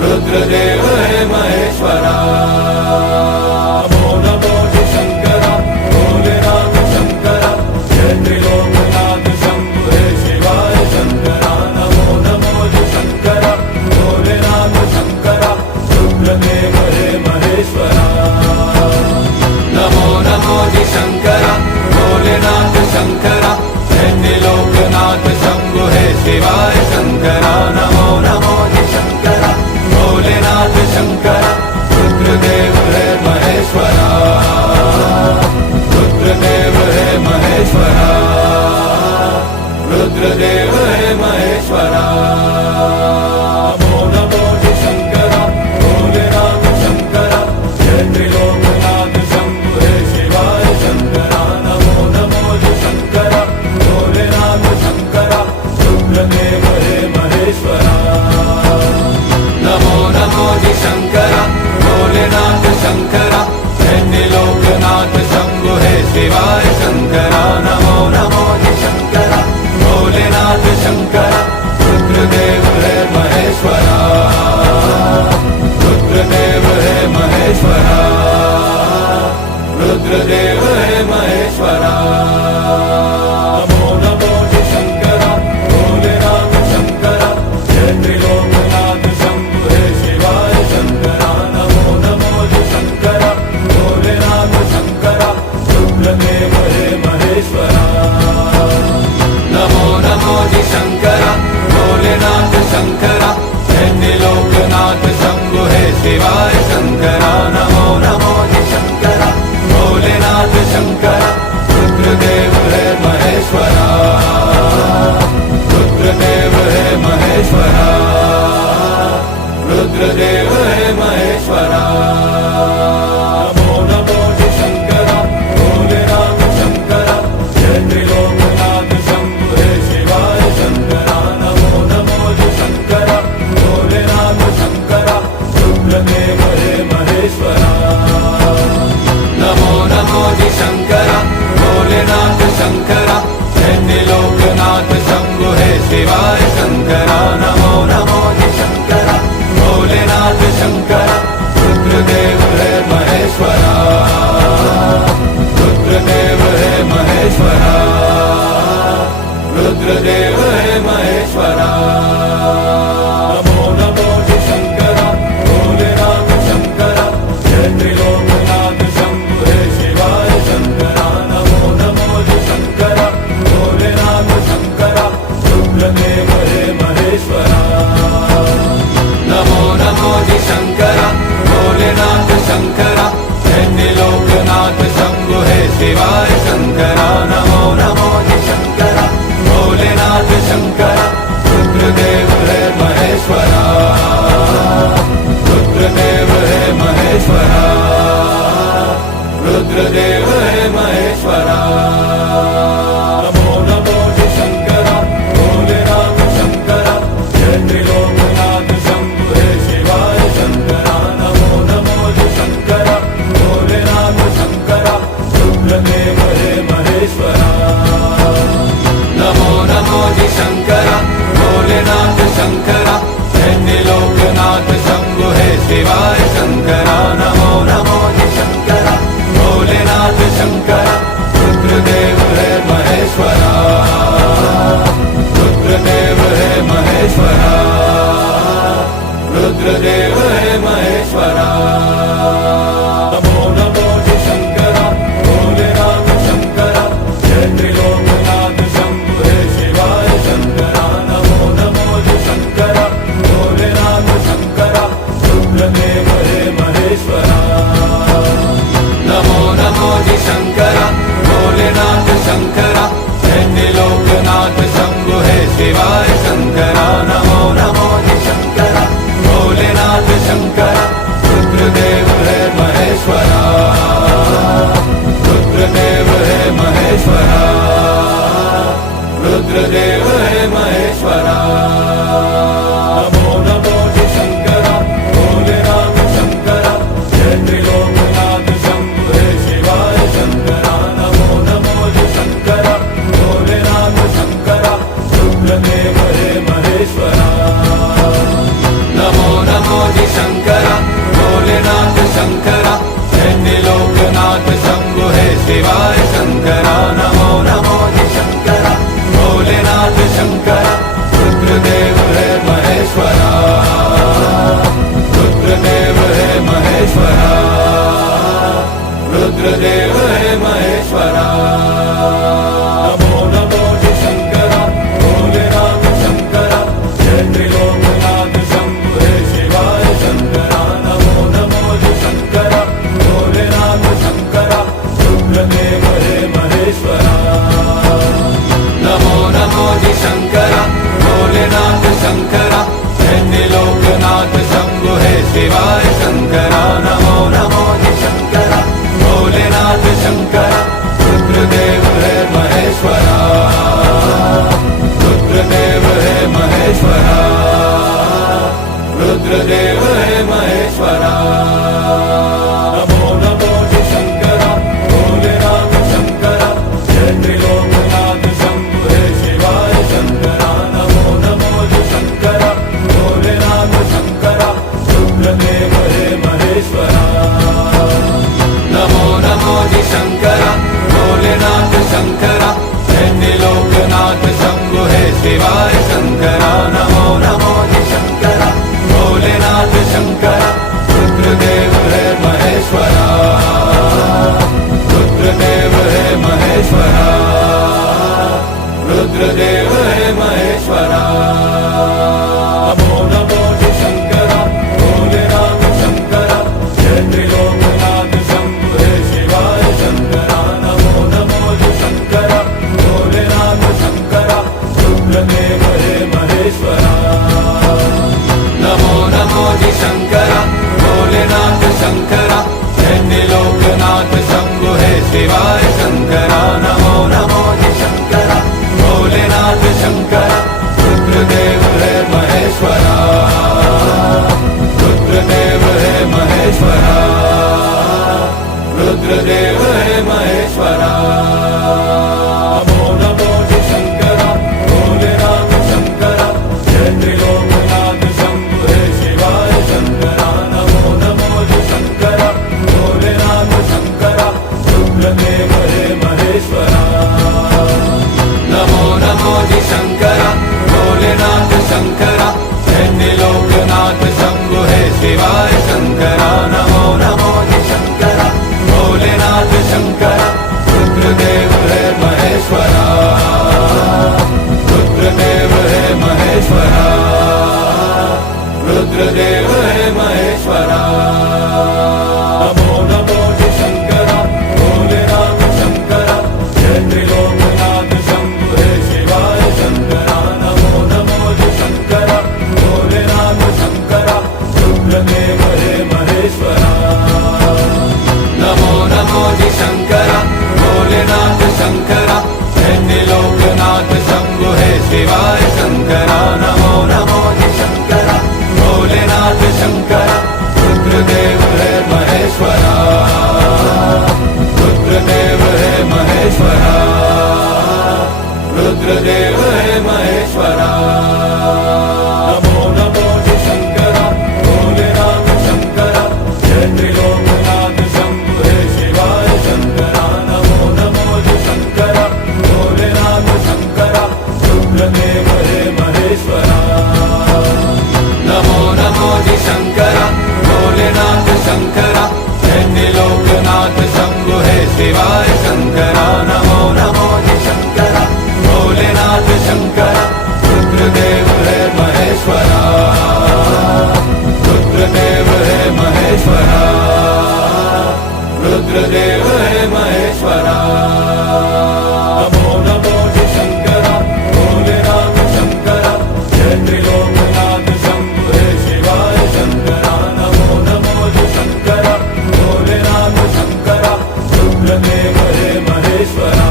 रुद्रदेव है महेश्वरा। नमो नमो जी शंकरा, भोलेनाथ शंकरा, लोकनाथ शंभु हे शिवाय शंकरा। नमो नमो जी शंकरा, भोलेनाथ शंकरा, रुद्रदेव है महेश्वरा। नमो नमो जी शंकरा, भोलेनाथ शंकरा, लोकनाथ शंभु हे शिवाय शंकरा। नमो नमो जी शंकरा, भोलेनाथ शंकरा, रुद्रदेव है महेश्वरा, रुद्रदेव है महेश्वरा, रुद्रदेव है महेश्वरा। नमो नमो जी शंकरा, भोलेनाथ शंकरा, लोकनाथ शंभु हे शिवाय शंकरा। नमो नमो जी शंकरा, भोलेनाथ शंकरा, रुद्रदेव है महेश्वरा। नमो नमो जी शंकरा, भोलेनाथ शंकरा, लोकनाथ शंभु हे शिवाय शंकरा। नमो नमो जी शंकरा, भोलेनाथ शंकरा, रुद्रदेव रुद्रदेव है महेश्वरा। नमो नमो जी शंकरा भोलेनाथ शंकरा, जय त्रिलोकनाथ शंभु हे शिवाय शंकरा। नमो नमो जी शंकरा भोलेनाथ शंकरा, रुद्रदेव हे महेश्वरा। नमो नमो जी शंकरा भोलेनाथ शंकरा, जय त्रिलोकनाथ शंभु हे शिवाय शंकरा। नमो नमो जी शंकरा भोलेनाथ शंकरा, रुद्रदेव है महेश्वरा। रुद्रदेव है महेश्वरा, रुद्रदेव है महेश्वरा। नमो नमो जी शंकरा भोलेनाथ शंकरा, जय त्रिलोकनाथ शंभु हे शिवाय शंकरा। नमो नमो जी शंकरा भोलेनाथ शंकरा, रुद्रदेव हे महेश्वरा। नमो नमो जी शंकरा भोलेनाथ शंकरा, जय त्रिलोकनाथ शंभु हे शिवाय शंकरा। नमो नमो जी शंकरा भोलेनाथ शंकरा, रुद्रदेव है महेश्वरा। रुद्रदेव है महेश्वरा, रुद्रदेव है महेश्वरा। नमो नमो जी शंकरा भोलेनाथ शंकरा, जय त्रिलोकनाथ शंभु हे शिवाय शंकरा। नमो नमो जी शंकरा भोलेनाथ शंकरा, रुद्रदेव हे महेश्वरा। नमो नमो जी शंकरा भोलेनाथ शंकरा, जय त्रिलोकनाथ शंभु हे शिवाय शंकरा। नमो नमो जी शंकरा भोलेनाथ शंकरा, रुद्रदेव है महेश्वरा। रुद्रदेव है महेश्वरा, रुद्रदेव है महेश्वरा। नमो नमो जी शंकरा भोलेनाथ शंकरा, जय त्रिलोकनाथ शंभु हे शिवाय शंकरा। नमो नमो जी शंकरा भोलेनाथ शंकरा, रुद्रदेव है महेश्वरा। नमो नमो जी शंकरा भोलेनाथ शंकरा, जय त्रिलोकनाथ शंभु हे शिवाय शंकरा। नमो नमो जी शंकरा भोलेनाथ शंकरा, रुद्रदेव है महेश्वरा। नमो नमो जी शंकरा भोलेनाथ शंकरा, जय त्रिलोकनाथ शंभु हे शिवाय शंकरा। नमो नमो जी शंकरा भोलेनाथ शंकरा, जय त्रिलोकनाथ शंभु हे शिवाय शंकरा। नमो नमो जी शंकरा भोलेनाथ शंकरा, रुद्रदेव है महेश्वरा। रुद्रदेव है महेश्वरा, रुद्रदेव है महेश्वरा। नमो नमो जी शंकरा भोलेनाथ शंकरा, जय त्रिलोकनाथ शंभु हे शिवाय शंकरा। नमो नमो जी शंकरा भोलेनाथ शंकरा, रुद्रदेव है महेश्वरा। नमो नमो जी शंकरा भोलेनाथ शंकरा, जय त्रिलोकनाथ शंभु हे शिवाय शंकरा। नमो नमो जी शंकरा भोलेनाथ शंकरा, रुद्रदेव रुद्रदेव हे महेश्वरा नमो नमो जी शंकरा भोलेनाथ शंकरा जय त्रिलोकनाथ शंभु हे शिवाय शंकरा नमो नमो जी शंकरा भोलेनाथ शंकरा रुद्रदेव हे महेश्वरा नमो नमो जी शंकरा भोलेनाथ शंकरा जय त्रिलोकनाथ शंभु हे शिवाय शंकरा नमो नमो जी शंकरा भोलेनाथ शंकरा रुद्रदेव हे महेश्वरा रुद्रदेव हे महेश्वरा रुद्रदेव हे महेश्वरा नमो नमो जी शंकरा भोलेनाथ शंकरा जय त्रिलोकनाथ शंभु हे शिवाय शंकरा नमो नमो जी शंकरा भोलेनाथ शंकरा रुद्रदेव हे महेश्वरा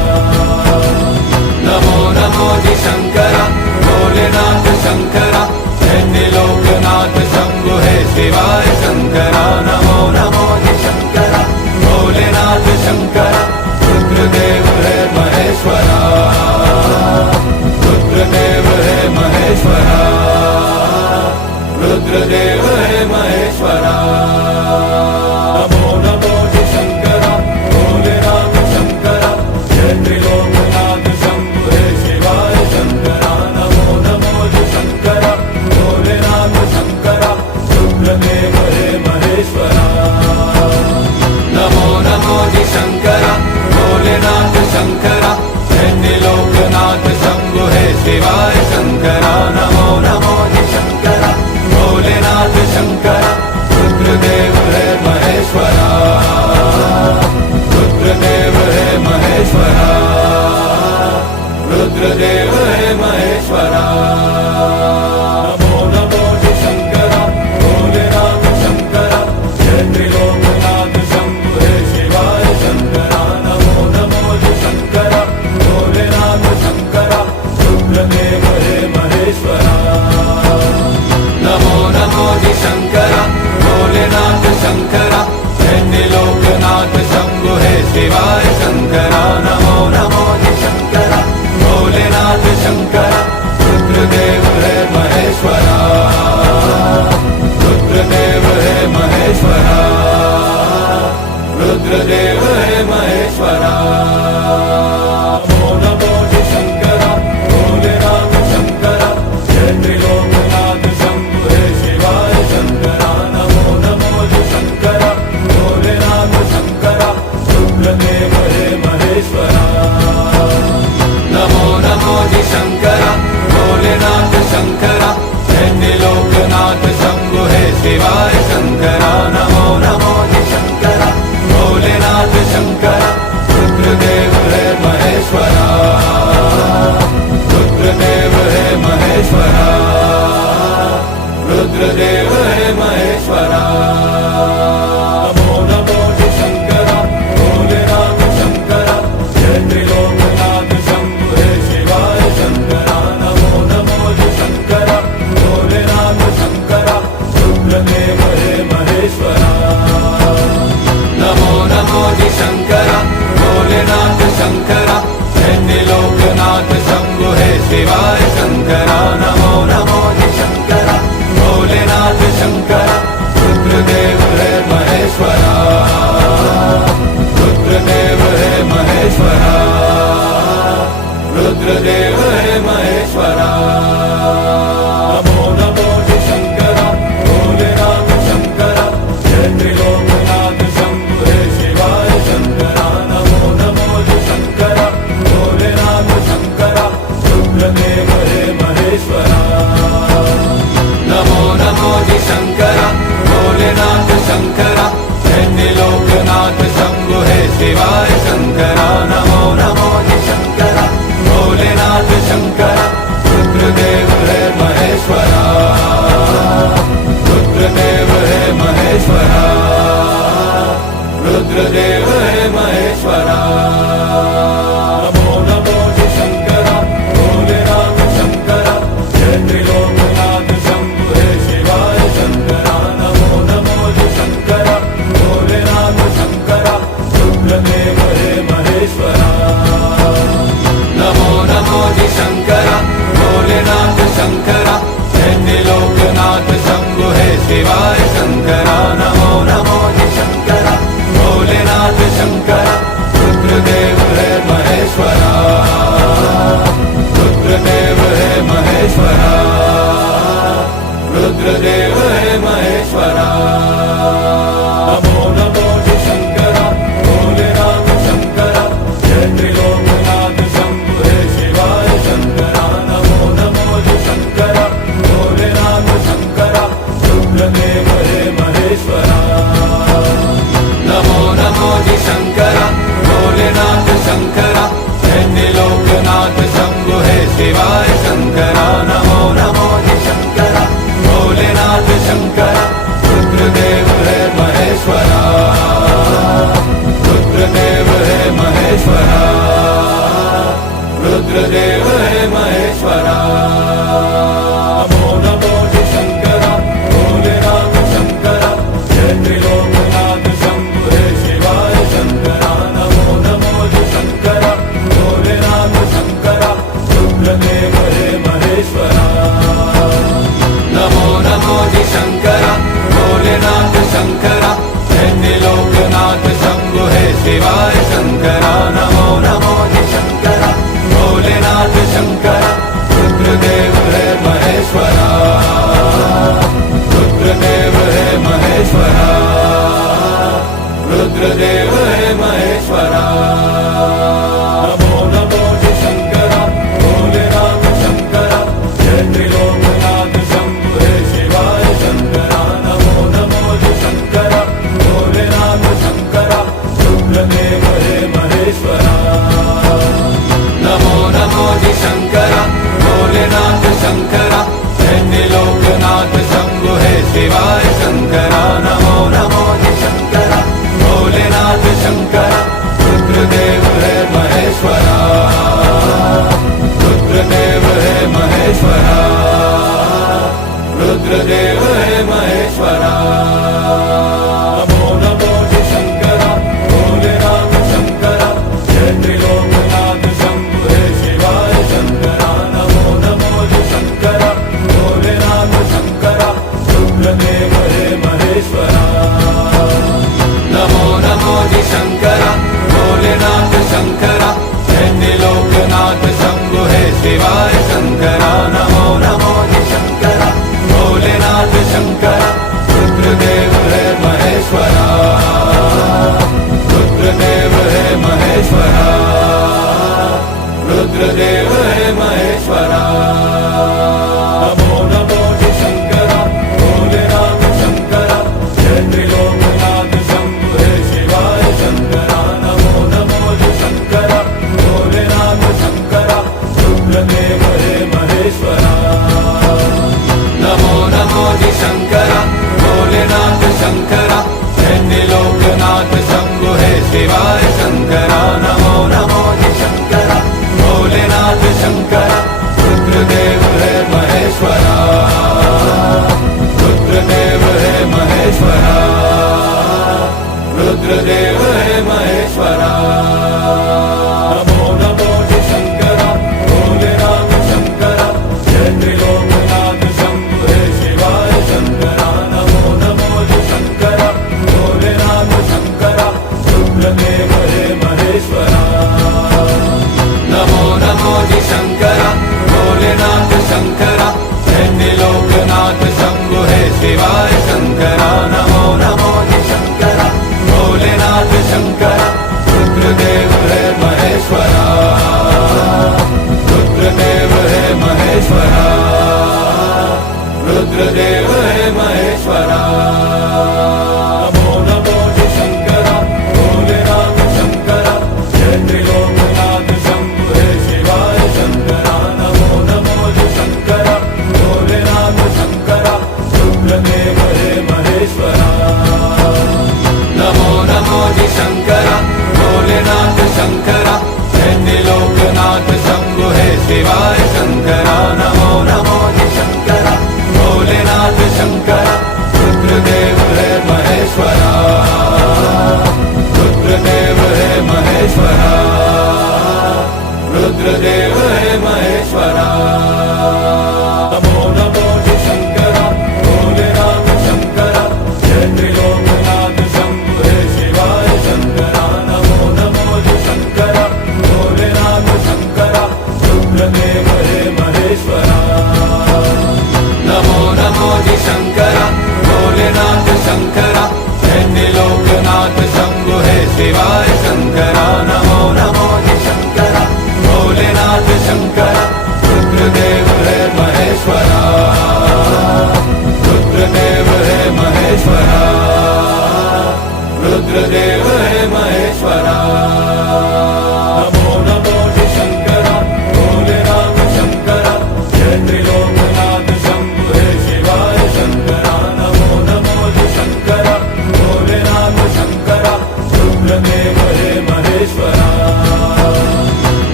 नमो नमो जी शंकरा भोलेनाथ शंकरा जय त्रिलोकनाथ शंभु हे शिवाय शंकरा नमो नमो जी शंकरा भोलेनाथ शंकरा रुद्रदेव हे महेश्वरा रुद्रदेव हे महेश्वरा रुद्रदेव हे महेश्वरा नमो नमो जी शंकरा भोलेनाथ शंकरा जय त्रिलोकनाथ शंभु हे शिवाय शंकरा नमो नमो जी शंकरा भोलेनाथ शंकरा रुद्रदेव हे महेश्वरा नमो नमो जी शंकरा भोलेनाथ शंकरा जय त्रिलोकनाथ शंभु हे शिवाय शंकरा नमो नमो जी शंकरा भोलेनाथ शंकरा रुद्रदेव हे महेश्वरा रुद्रदेव हे महेश्वरा रुद्रदेव हे महेश्वरा नमो नमो जी शंकरा भोलेनाथ शंकरा जय त्रिलोकनाथ शंभु हे शिवाय शंकरा नमो नमो जी शंकरा भोलेनाथ शंकरा रुद्रदेव हे महेश्वरा नमो नमो जी शंकरा भोलेनाथ शंकरा जय त्रिलोकनाथ शंभु हे शिवाय शंकरा नमो नमो जी शंकरा भोलेनाथ शंकरा रुद्रदेव हे महेश्वरा रुद्रदेव हे महेश्वरा रुद्रदेव हे महेश्वरा नमो नमो जी शंकरा भोलेनाथ शंकरा जय त्रिलोकनाथ शंभु हे शिवाय शंकरा नमो नमो जी शंकरा भोलेनाथ शंकरा रुद्रदेव हे महेश्वरा नमो नमो जी शंकरा भोलेनाथ शंकरा जय त्रिलोकनाथ शंभु हे शिवाय शंकरा नमो नमो जी शंकरा भोलेनाथ शंकरा रुद्रदेव हे महेश्वरा रुद्रदेव हे महेश्वरा रुद्रदेव हे महेश्वरा नमो नमो जी शंकरा भोलेनाथ शंकरा जय त्रिलोकनाथ शंभु हे शिवाय शंकरा नमो नमो जी शंकरा भोलेनाथ शंकरा रुद्रदेव हे महेश्वरा नमो नमो जी शंकरा भोलेनाथ शंकरा जय त्रिलोकनाथ शंभु हे शिवाय शंकरा नमो नमो जी शंकरा भोलेनाथ रुद्रदेव है महेश्वरा। नमो नमो जी शंकरा भोलेनाथ शंकरा, जय त्रिलोकनाथ शंभु हे शिवाय शंकरा। नमो नमो जी शंकरा भोलेनाथ शंकरा, रुद्रदेव हे महेश्वरा। नमो नमो जी शंकरा भोलेनाथ शंकरा, जय त्रिलोकनाथ शंभु हे शिवाय शंकरा। नमो नमो जी शंकरा भोलेनाथ शंकरा, रुद्रदेव है महेश्वरा। रुद्रदेव है महेश्वरा, रुद्रदेव है महेश्वरा। नमो नमो जी शंकरा भोलेनाथ शंकरा, जय त्रिलोकनाथ शंभु हे शिवाय शंकरा। नमो नमो जी शंकरा भोलेनाथ शंकरा, रुद्रदेव है महेश्वरा। नमो नमो जी शंकरा भोलेनाथ शंकरा, जय त्रिलोकनाथ शंभु हे शिवाय शंकरा। नमो नमो जी शंकरा भोलेनाथ शंकरा, रुद्रदेव है महेश्वरा। रुद्रदेव है महेश्वरा, रुद्रदेव है महेश्वरा। नमो नमो जी शंकरा भोलेनाथ शंकरा, जय त्रिलोकनाथ शंभु हे शिवाय शंकरा। नमो नमो जी शंकरा भोलेनाथ शंकरा, रुद्रदेव है महेश्वरा। नमो नमो जी शंकरा भोलेनाथ शंकरा, जय त्रिलोकनाथ शंभु हे शिवाय शंकरा। नमो नमो जी शंकरा भोलेनाथ शंकरा, रुद्रदेव है महेश्वरा। रुद्रदेव है महेश्वरा, रुद्रदेव है महेश्वरा। नमो नमो जी शंकरा भोलेनाथ शंकरा, जय त्रिलोकनाथ शंभु हे शिवाय शंकरा। नमो नमो जी शंकरा भोलेनाथ शंकरा, रुद्रदेव है महेश्वरा। नमो नमो जी शंकरा भोलेनाथ शंकरा, जय त्रिलोकनाथ शंभु हे शिवाय शंकरा। नमो नमो जी शंकरा भोलेनाथ शंकरा, रुद्रदेव है महेश्वरा। रुद्रदेव है महेश्वरा, रुद्रदेव है महेश्वरा। नमो नमो जी शंकरा भोलेनाथ शंकरा, जय त्रिलोकनाथ शंभु हे शिवाय शंकरा। नमो नमो जी शंकरा भोलेनाथ शंकरा, रुद्रदेव है महेश्वरा। नमो नमो जी शंकरा भोलेनाथ शंकरा, जय त्रिलोकनाथ शंभु हे शिवाय शंकरा। नमो नमो जी शंकरा भोलेनाथ शंकरा, रुद्रदेव है महेश्वरा। रुद्रदेव है महेश्वरा, रुद्रदेव है महेश्वरा। नमो नमो जी शंकरा भोलेनाथ शंकरा, जय त्रिलोकनाथ शंभु हे शिवाय शंकरा। नमो नमो जी शंकरा भोलेनाथ शंकरा, रुद्रदेव है महेश्वरा। नमो नमो जी शंकरा भोलेनाथ शंकरा, जय त्रिलोकनाथ शंभु हे शिवाय शंकरा। नमो नमो जी शंकरा भोलेनाथ शंकरा, रुद्रदेव है महेश्वरा। रुद्रदेव है महेश्वरा, रुद्रदेव है महेश्वरा।